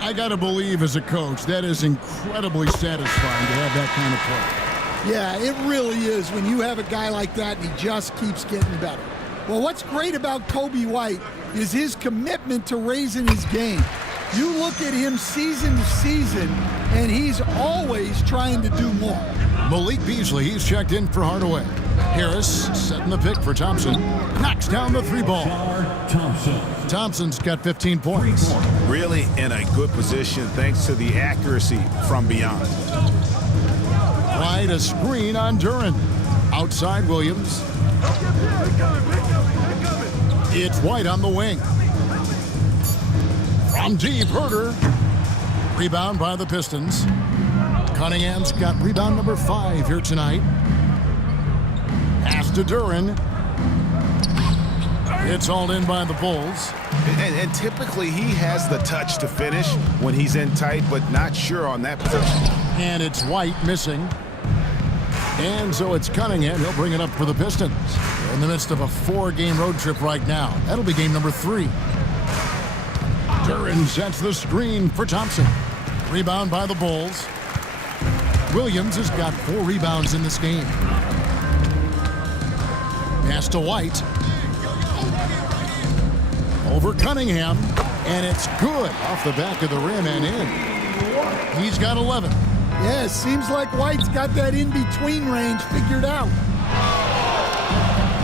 I got to believe as a coach, that is incredibly satisfying to have that kind of play. Yeah, it really is when you have a guy like that and he just keeps getting better. Well, what's great about Kobe White is his commitment to raising his game. You look at him season to season, and he's always trying to do more. Malik Beasley, he's checked in for Hardaway. Harris setting the pick for Thompson. Knocks down the three ball. Thompson's got 15 points. Really in a good position thanks to the accuracy from beyond. White a screen on Duren. Outside Williams. It's White on the wing. From deep, Herter. Rebound by the Pistons. Cunningham's got rebound number 5 here tonight. Pass to Duren. It's hauled in by the Bulls. And typically he has the touch to finish when he's in tight, but not sure on that position. And it's White missing. And so it's Cunningham. He'll bring it up for the Pistons. They're in the midst of a 4-game road trip right now. That'll be game number 3. Duren sets the screen for Thompson. Rebound by the Bulls. Williams has got 4 rebounds in this game. Pass to White. Over Cunningham. And it's good off the back of the rim and in. He's got 11. Yeah, seems like White's got that in-between range figured out.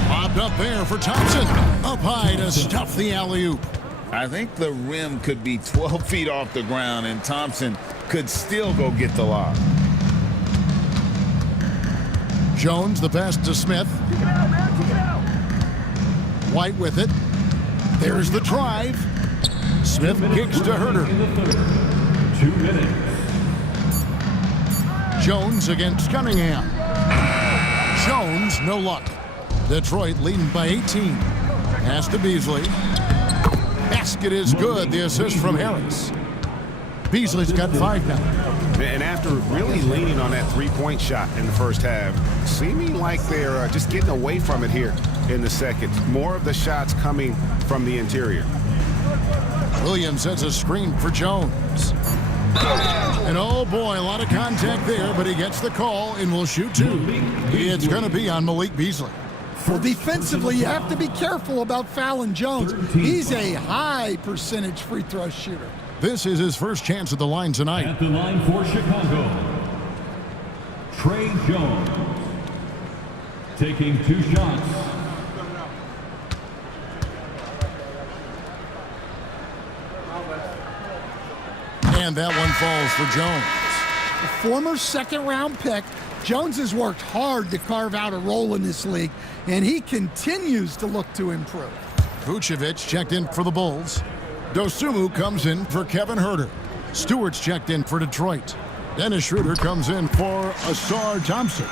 Lobbed up there for Thompson. Up high to stuff the alley-oop. I think the rim could be 12 feet off the ground, and Thompson could still go get the lob. Jones, the pass to Smith. White with it. There's the drive. Smith kicks to Herter. 2 minutes. Jones against Cunningham. Jones, no luck. Detroit leading by 18. Pass to Beasley. Basket is good. The assist from Harris. Beasley's got 5 now. And after really leaning on that three-point shot in the first half, seeming like they're just getting away from it here in the second. More of the shots coming from the interior. Williams sets a screen for Jones. And oh boy, a lot of contact there, but he gets the call and will shoot 2. It's going to be on Malik Beasley. Well, defensively, you have to be careful about fouling Jones. He's a high percentage free throw shooter. This is his first chance at the line tonight. At the line for Chicago, Trey Jones taking 2 shots. And that one falls for Jones. A former second-round pick, Jones has worked hard to carve out a role in this league, and he continues to look to improve. Vucevic checked in for the Bulls. Dosunmu comes in for Kevin Herter. Stewart's checked in for Detroit. Dennis Schroeder comes in for Asar Thompson.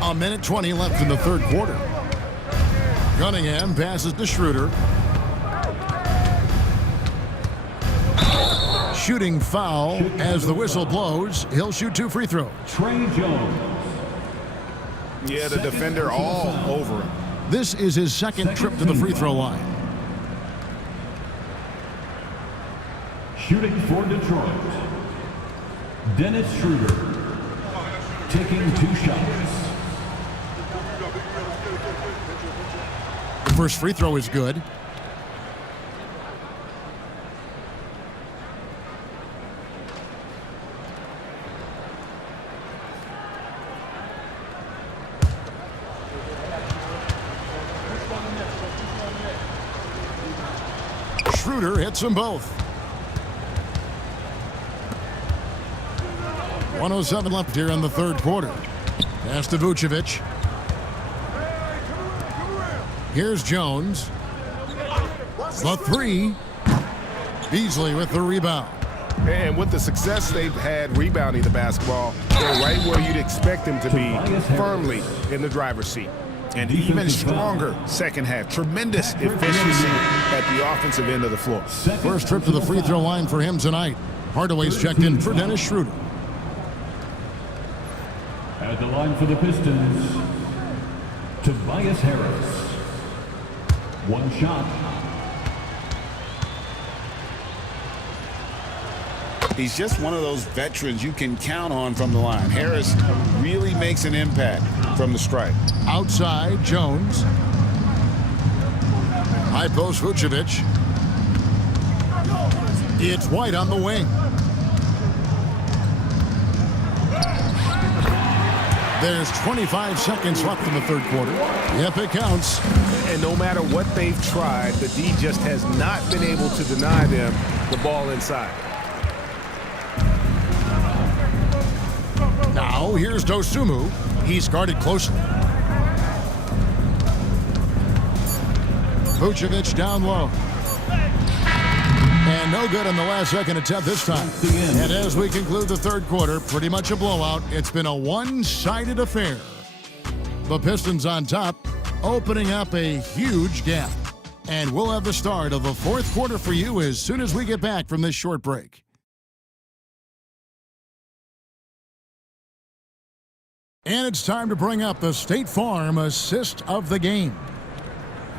1:20 left in the third quarter. Cunningham passes to Schroeder. Shooting foul as the whistle blows. He'll shoot 2 free throws. Trey Jones. Yeah, the defender all over him. This is his second trip to the free throw line. Shooting for Detroit, Dennis Schroeder taking 2 shots. The first free throw is good. Schroeder hits them both. 1:07 left here in the third quarter. Pass to Vucevic. Here's Jones. The 3. Beasley with the rebound. And with the success they've had rebounding the basketball, they're right where you'd expect them to be, firmly in the driver's seat. And even stronger second half. Tremendous efficiency at the offensive end of the floor. First trip to the free throw line for him tonight. Hardaway's checked in for Dennis Schroeder. At the line for the Pistons, Tobias Harris. One shot. He's just one of those veterans you can count on from the line. Harris really makes an impact from the stripe. Outside, Jones. High post, Vucevic. It's White on the wing. There's 25 seconds left in the third quarter. Yep, it counts. And no matter what they've tried, the D just has not been able to deny them the ball inside. Now, here's Dosunmu. He's guarded closely. Vucevic down low. And no good on the last second attempt this time. And as we conclude the third quarter, pretty much a blowout. It's been a one-sided affair. The Pistons on top, opening up a huge gap. And we'll have the start of the fourth quarter for you as soon as we get back from this short break. And it's time to bring up the State Farm assist of the game.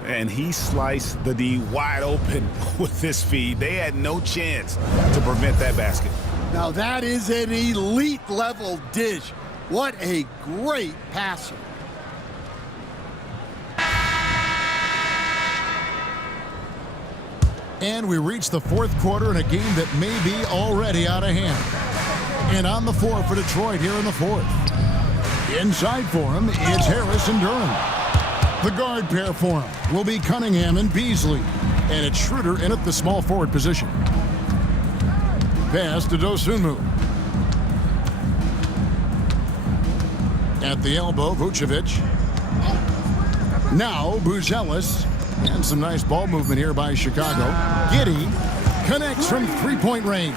And he sliced the D wide open with this feed. They had no chance to prevent that basket. Now that is an elite level dish. What a great passer. And we reach the fourth quarter in a game that may be already out of hand. And on the floor for Detroit here in the fourth. Inside for him, it's Harris and Durham. The guard pair for him will be Cunningham and Beasley. And it's Schroeder in at the small forward position. Pass to Dosunmu. At the elbow, Vucevic. Now, Buzelis. And some nice ball movement here by Chicago. Giddey connects from three-point range.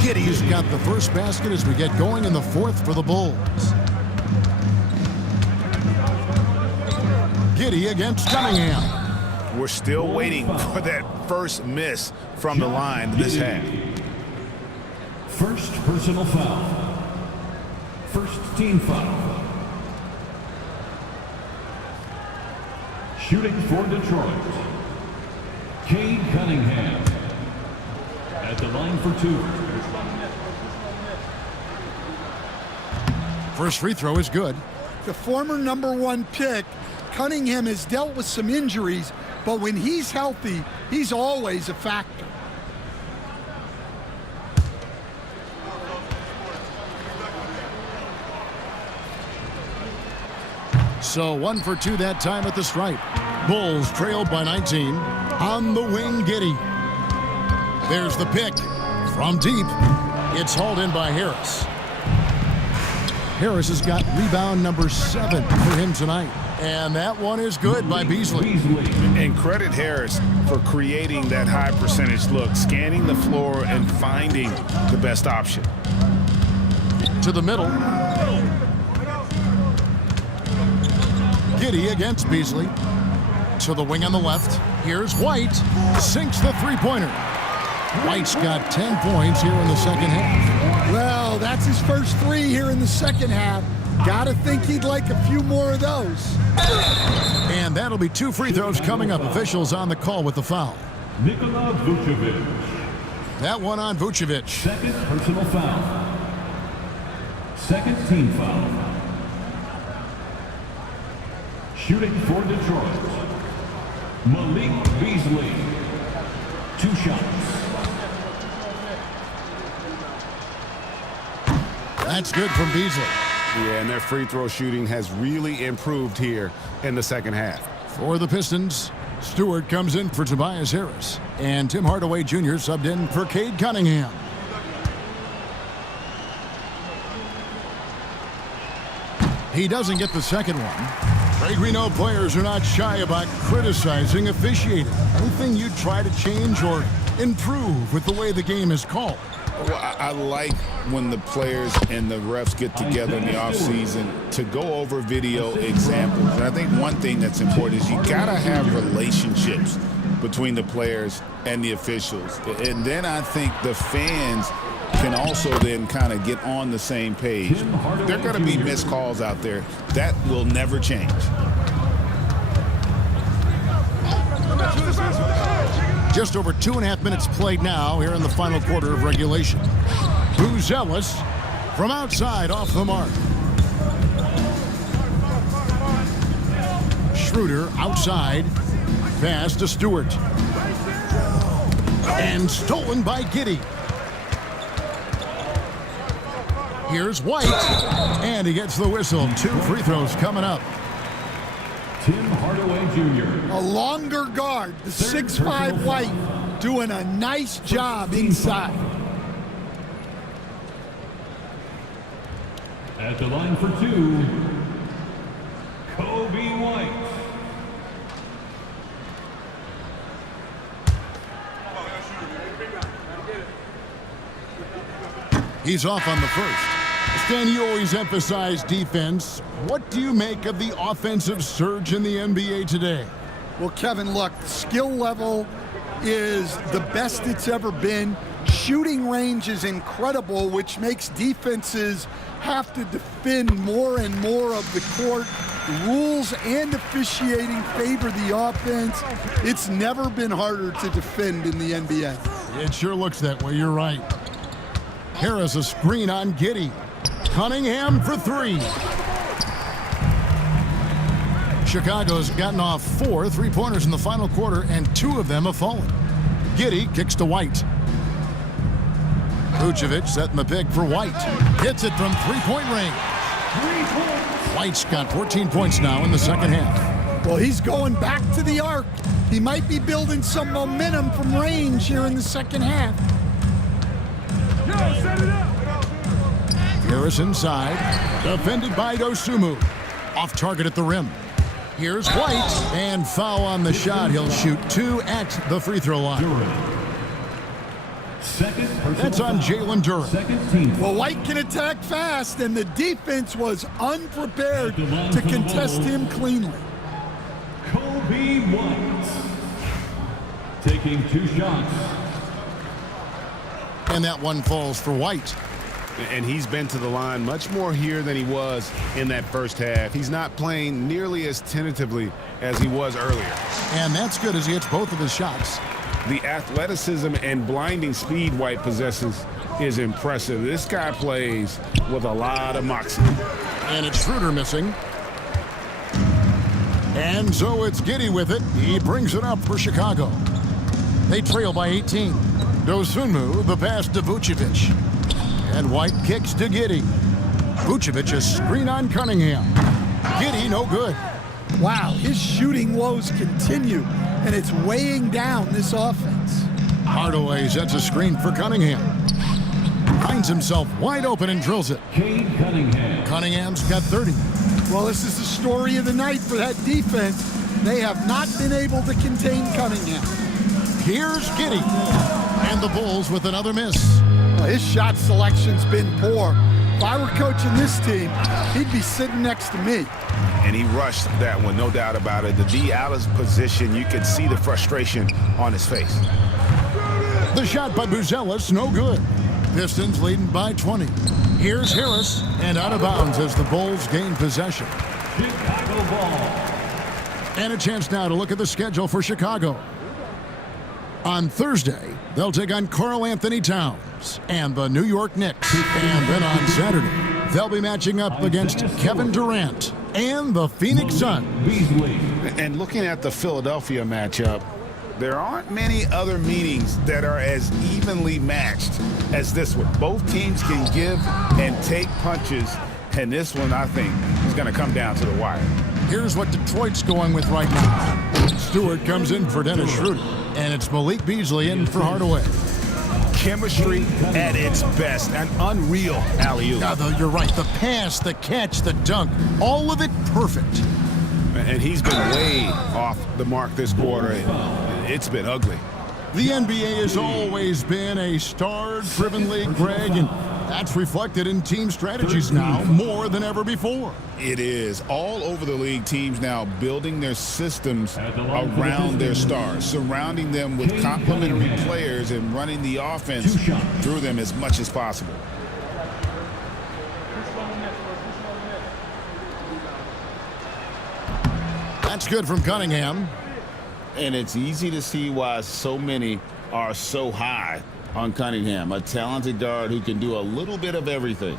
Giddey's got the first basket as we get going in the fourth for the Bulls. Giddey against Cunningham. We're still waiting for that first miss from the line this half. First personal foul. First team foul. Shooting for Detroit, Cade Cunningham. At the line for two. First free throw is good. The former #1 pick, Cunningham, has dealt with some injuries, but when he's healthy, he's always a factor. So 1 for 2 that time at the stripe. Bulls trailed by 19. On the wing, Giddey. There's the pick from deep. It's hauled in by Harris. Harris has got rebound number 7 for him tonight. And that one is good by Beasley. And credit Harris for creating that high percentage look, scanning the floor and finding the best option. To the middle. Giddey against Beasley. To the wing on the left. Here's White. Sinks the three-pointer. White's got 10 points here in the second half. Well, that's his first 3 here in the second half. Gotta think he'd like a few more of those. And that'll be 2 free throws coming up. Officials on the call with the foul. Nikola Vucevic. That one on Vucevic. Second personal foul. Second team foul. Shooting for Detroit, Malik Beasley. 2 shots. That's good from Beasley. Yeah, and their free throw shooting has really improved here in the second half. For the Pistons, Stewart comes in for Tobias Harris. And Tim Hardaway Jr. subbed in for Cade Cunningham. He doesn't get the second one. Craig, we know players are not shy about criticizing officiating. Anything you'd try to change or improve with the way the game is called? Well, I like when the players and the refs get together in the offseason to go over video examples. And I think one thing that's important is you got to have relationships between the players and the officials. And then I think the fans can also then kind of get on the same page. There are going to be missed calls out there. That will never change. Just over 2.5 minutes played now here in the final quarter of regulation. Buzelis from outside off the mark. Schroeder outside. Pass to Stewart. And stolen by Giddey. Here's White. And he gets the whistle. 2 free throws coming up. Tim Hardaway Jr. A longer guard, the 6'5" White, doing a nice job inside. At the line for 2, Kobe White. He's off on the first. Stan, you always emphasize defense. What do you make of the offensive surge in the NBA today? Well, Kevin, look, skill level is the best it's ever been. Shooting range is incredible, which makes defenses have to defend more and more of the court. Rules and officiating favor the offense. It's never been harder to defend in the NBA. It sure looks that way. You're right. Harris a screen on Giddey. Cunningham for 3. Chicago's gotten off 4 3-pointers in the final quarter, and 2 of them have fallen. Giddey kicks to White. Vucevic setting the pick for White. Hits it from 3-point range. White's got 14 points now in the second half. Well, he's going back to the arc. He might be building some momentum from range here in the second half. Harris inside, defended by Dosunmu. Off target at the rim. Here's White, and foul on the shot. He'll shoot 2 at the free throw line. That's on Jalen Duren. Well, White can attack fast, and the defense was unprepared to contest him cleanly. Kobe White taking 2 shots. And that one falls for White. And he's been to the line much more here than he was in that first half. He's not playing nearly as tentatively as he was earlier. And that's good as he hits both of his shots. The athleticism and blinding speed White possesses is impressive. This guy plays with a lot of moxie. And it's Schroeder missing. And so it's Giddey with it. He brings it up for Chicago. They trail by 18. Dosunmu, the pass to Vucevic. And White kicks to Giddey. Vucevic a screen on Cunningham. Giddey no good. Wow, his shooting woes continue, and it's weighing down this offense. Hardaway sets a screen for Cunningham. Finds himself wide open and drills it. Cade Cunningham. Cunningham's got 30. Well, this is the story of the night for that defense. They have not been able to contain Cunningham. Here's Giddey. And the Bulls with another miss. Well, his shot selection's been poor. If I were coaching this team, he'd be sitting next to me. And he rushed that one, no doubt about it. The D out of position, you could see the frustration on his face. The shot by Buzelis, no good. Pistons leading by 20. Here's Harris, and out of bounds as the Bulls gain possession. Chicago ball. And a chance now to look at the schedule for Chicago. On Thursday, they'll take on Karl Anthony Towns and the New York Knicks. And then on Saturday, they'll be matching up against Kevin Durant and the Phoenix Suns. And looking at the Philadelphia matchup, there aren't many other meetings that are as evenly matched as this one. Both teams can give and take punches, and this one, I think, is going to come down to the wire. Here's what Detroit's going with right now. Stewart comes in for Dennis Schroeder, and it's Malik Beasley in for Hardaway. Chemistry at its best, an unreal alley-oop. Yeah, you're right. The pass, the catch, the dunk, all of it perfect. And he's been way off the mark this quarter. It's been ugly. The NBA has always been a star-driven league, Greg, and that's reflected in team strategies now more than ever before. It is. All over the league, teams now building their systems around their stars, surrounding them with complementary players and running the offense through them as much as possible. That's good from Cunningham. And it's easy to see why so many are so high on Cunningham, a talented guard who can do a little bit of everything.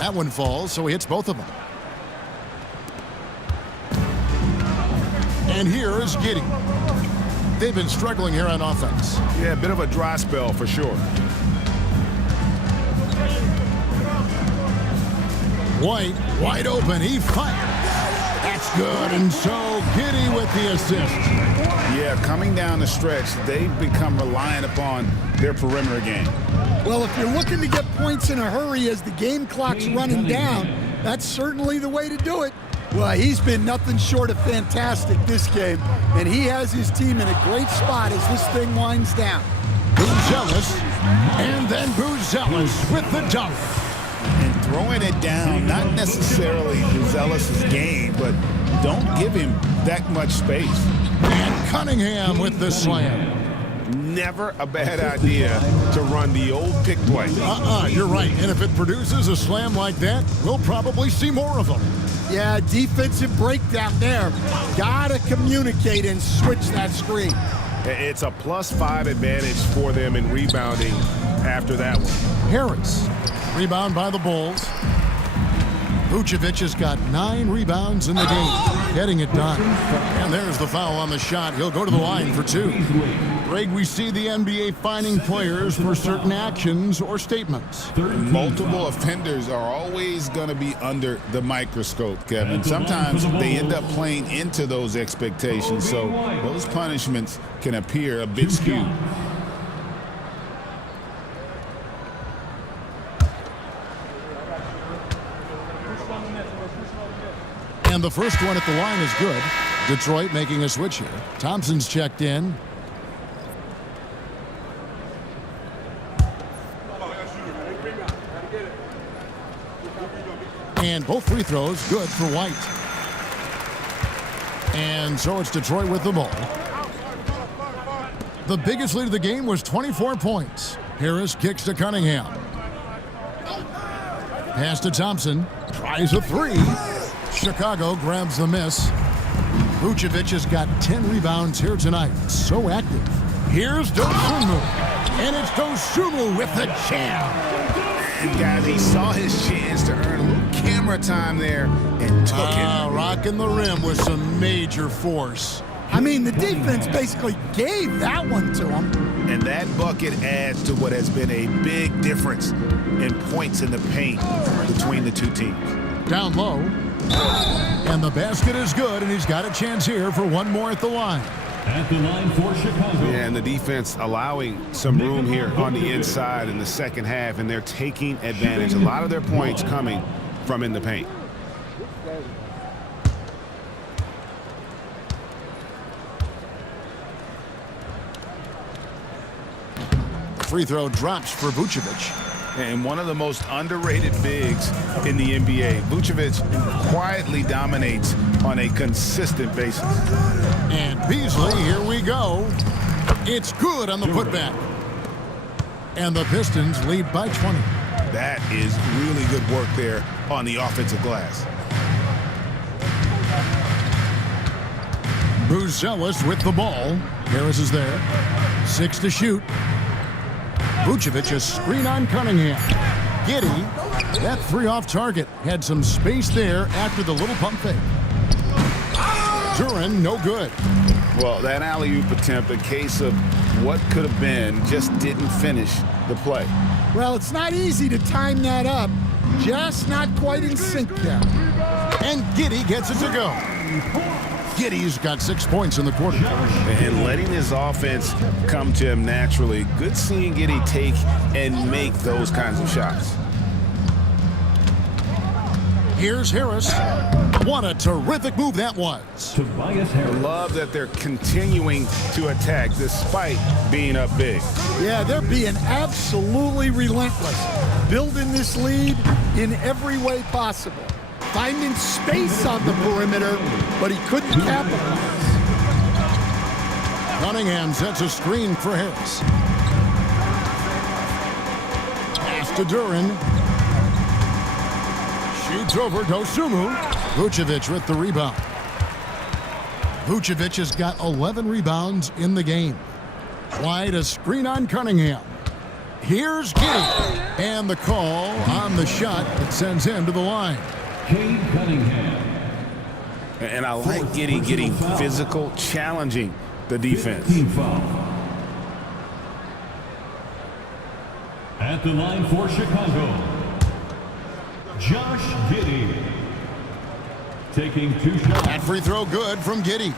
That one falls, so he hits both of them. And here is Giddey. They've been struggling here on offense. Yeah, a bit of a dry spell for sure. White, wide open, he fired. That's good, and so Giddey with the assist. Yeah, coming down the stretch, they've become reliant upon their perimeter game. Well, if you're looking to get points in a hurry as the game clock's running down, that's certainly the way to do it. Well, he's been nothing short of fantastic this game, and he has his team in a great spot as this thing winds down. Buzelis, and then Buzelis with the dunk. And throwing it down, not necessarily Buzelis' game, but don't give him that much space. And Cunningham with the slam. Never a bad idea to run the old pick play. You're right. And if it produces a slam like that, we'll probably see more of them. Yeah, defensive breakdown there. Gotta communicate and switch that screen. It's a +5 advantage for them in rebounding after that one. Harris, rebound by the Bulls. Vucevic has got 9 rebounds in the game, getting it done. And there's the foul on the shot. He'll go to the line for 2. Greg, we see the NBA fining players for certain actions or statements. Multiple offenders are always going to be under the microscope, Kevin. Sometimes they end up playing into those expectations, so those punishments can appear a bit skewed. And the first one at the line is good. Detroit making a switch here. Thompson's checked in. And both free throws good for White. And so it's Detroit with the ball. The biggest lead of the game was 24 points. Harris kicks to Cunningham. Pass to Thompson. Tries a 3. Chicago grabs the miss. Vucevic has got 10 rebounds here tonight. So active. Here's Dosunmu. And it's Dosunmu with the jam. And guys, he saw his chance to earn a little camera time there and took it. Rocking the rim with some major force. I mean, the defense basically gave that one to him. And that bucket adds to what has been a big difference in points in the paint between the two teams. Down low. And the basket is good, and he's got a chance here for one more at the line. At the line for Chicago. Yeah, and the defense allowing some room here on the inside in the second half, and they're taking advantage. A lot of their points coming from in the paint. Free throw drops for Vucevic. And one of the most underrated bigs in the NBA. Vucevic quietly dominates on a consistent basis. And Beasley, here we go. It's good on the putback. And the Pistons lead by 20. That is really good work there on the offensive glass. Buzelis with the ball. Harris is there. 6 to shoot. Vucevic a screen on Cunningham. Giddey, that 3 off target. Had some space there after the little pump fake. Duren, no good. Well, that alley-oop attempt, a case of what could have been, just didn't finish the play. Well, it's not easy to time that up. Just not quite in sync there. And Giddey gets it to go. Giddey's got 6 points in the quarter. And letting his offense come to him naturally. Good seeing Giddey take and make those kinds of shots. Here's Harris. What a terrific move that was. Tobias Harris. Love that they're continuing to attack despite being up big. Yeah, they're being absolutely relentless, building this lead in every way possible. Finding space on the perimeter, but he couldn't capitalize. Cunningham sets a screen for Harris. Pass to Duran. Shoots over Dosunmu. Vucevic with the rebound. Vucevic has got 11 rebounds in the game. Wide a screen on Cunningham. Here's Giddey. And the call on the shot that sends him to the line. Cade Cunningham. And I like Giddey getting physical, challenging the defense. 15 foul. At the line for Chicago, Josh Giddey. Taking 2 shots. That free throw good from Giddey.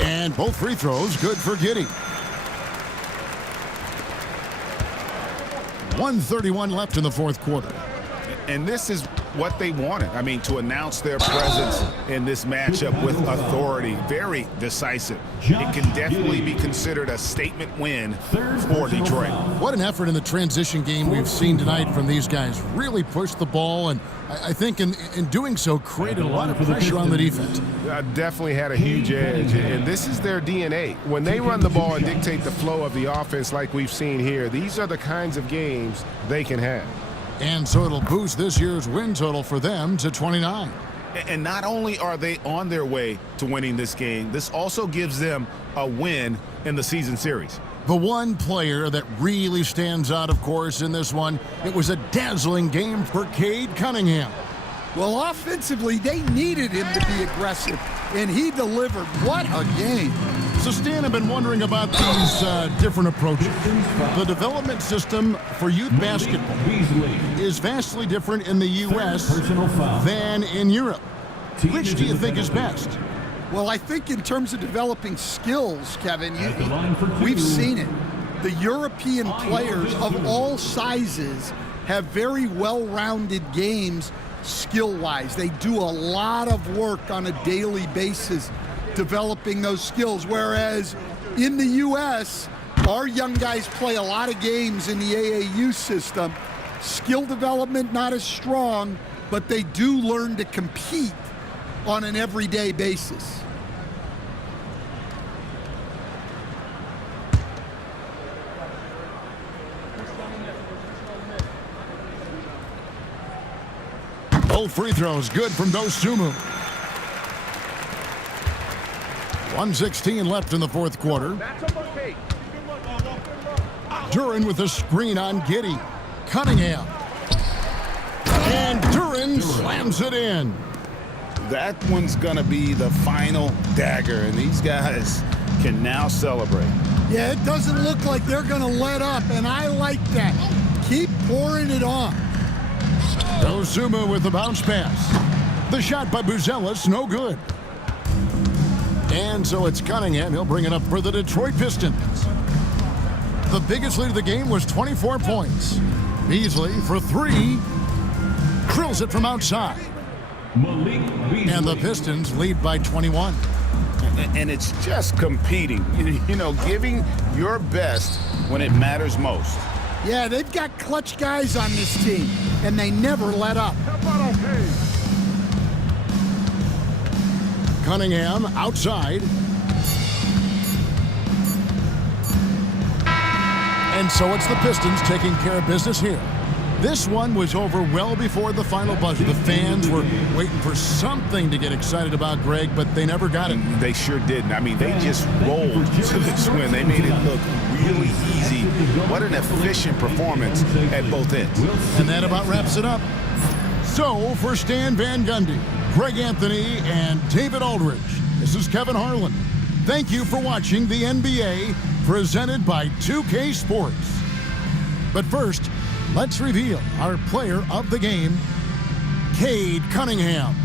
And both free throws good for Giddey. 1:31 left in the fourth quarter. And this is what they wanted. I mean, to announce their presence in this matchup with authority. Very decisive. It can definitely be considered a statement win for Detroit. What an effort in the transition game we've seen tonight from these guys. Really pushed the ball, and I think in doing so created a lot of pressure on the defense. Definitely had a huge edge, and this is their DNA. When they run the ball and dictate the flow of the offense like we've seen here, these are the kinds of games they can have. And so it'll boost this year's win total for them to 29. And not only are they on their way to winning this game, this also gives them a win in the season series. The one player that really stands out, of course, in this one, it was a dazzling game for Cade Cunningham. Well, offensively, they needed him to be aggressive, and he delivered. What a game. So, Stan, I've been wondering about these different approaches. The development system for youth basketball is vastly different in the U.S. than in Europe. Which do you think is best? Well, I think in terms of developing skills, Kevin, we've seen it. The European players of all sizes have very well-rounded games skill-wise. They do a lot of work on a daily basis developing those skills, whereas in the U.S., our young guys play a lot of games in the AAU system. Skill development not as strong, but they do learn to compete on an everyday basis. Both free throws good from Dosunmu. 1:16 left in the fourth quarter. Duran with a screen on Giddey. Cunningham. And Duran slams it in. That one's going to be the final dagger, and these guys can now celebrate. Yeah, it doesn't look like they're going to let up, and I like that. Keep pouring it on. Dosunmu with the bounce pass. The shot by Buzelis, no good. And so it's Cunningham. He'll bring it up for the Detroit Pistons. The biggest lead of the game was 24 points. Beasley for 3. Drills it from outside. And the Pistons lead by 21. And it's just competing, you know, giving your best when it matters most. Yeah, they've got clutch guys on this team, and they never let up. Cunningham outside. And so it's the Pistons taking care of business here. This one was over well before the final buzzer. The fans were waiting for something to get excited about, Greg, but they never got it. They sure didn't. I mean, they just rolled to this win. They made it look really easy. What an efficient performance at both ends. And that about wraps it up. So, for Stan Van Gundy, Greg Anthony, and David Aldridge, this is Kevin Harlan. Thank you for watching the NBA presented by 2K Sports. But first, let's reveal our player of the game, Cade Cunningham.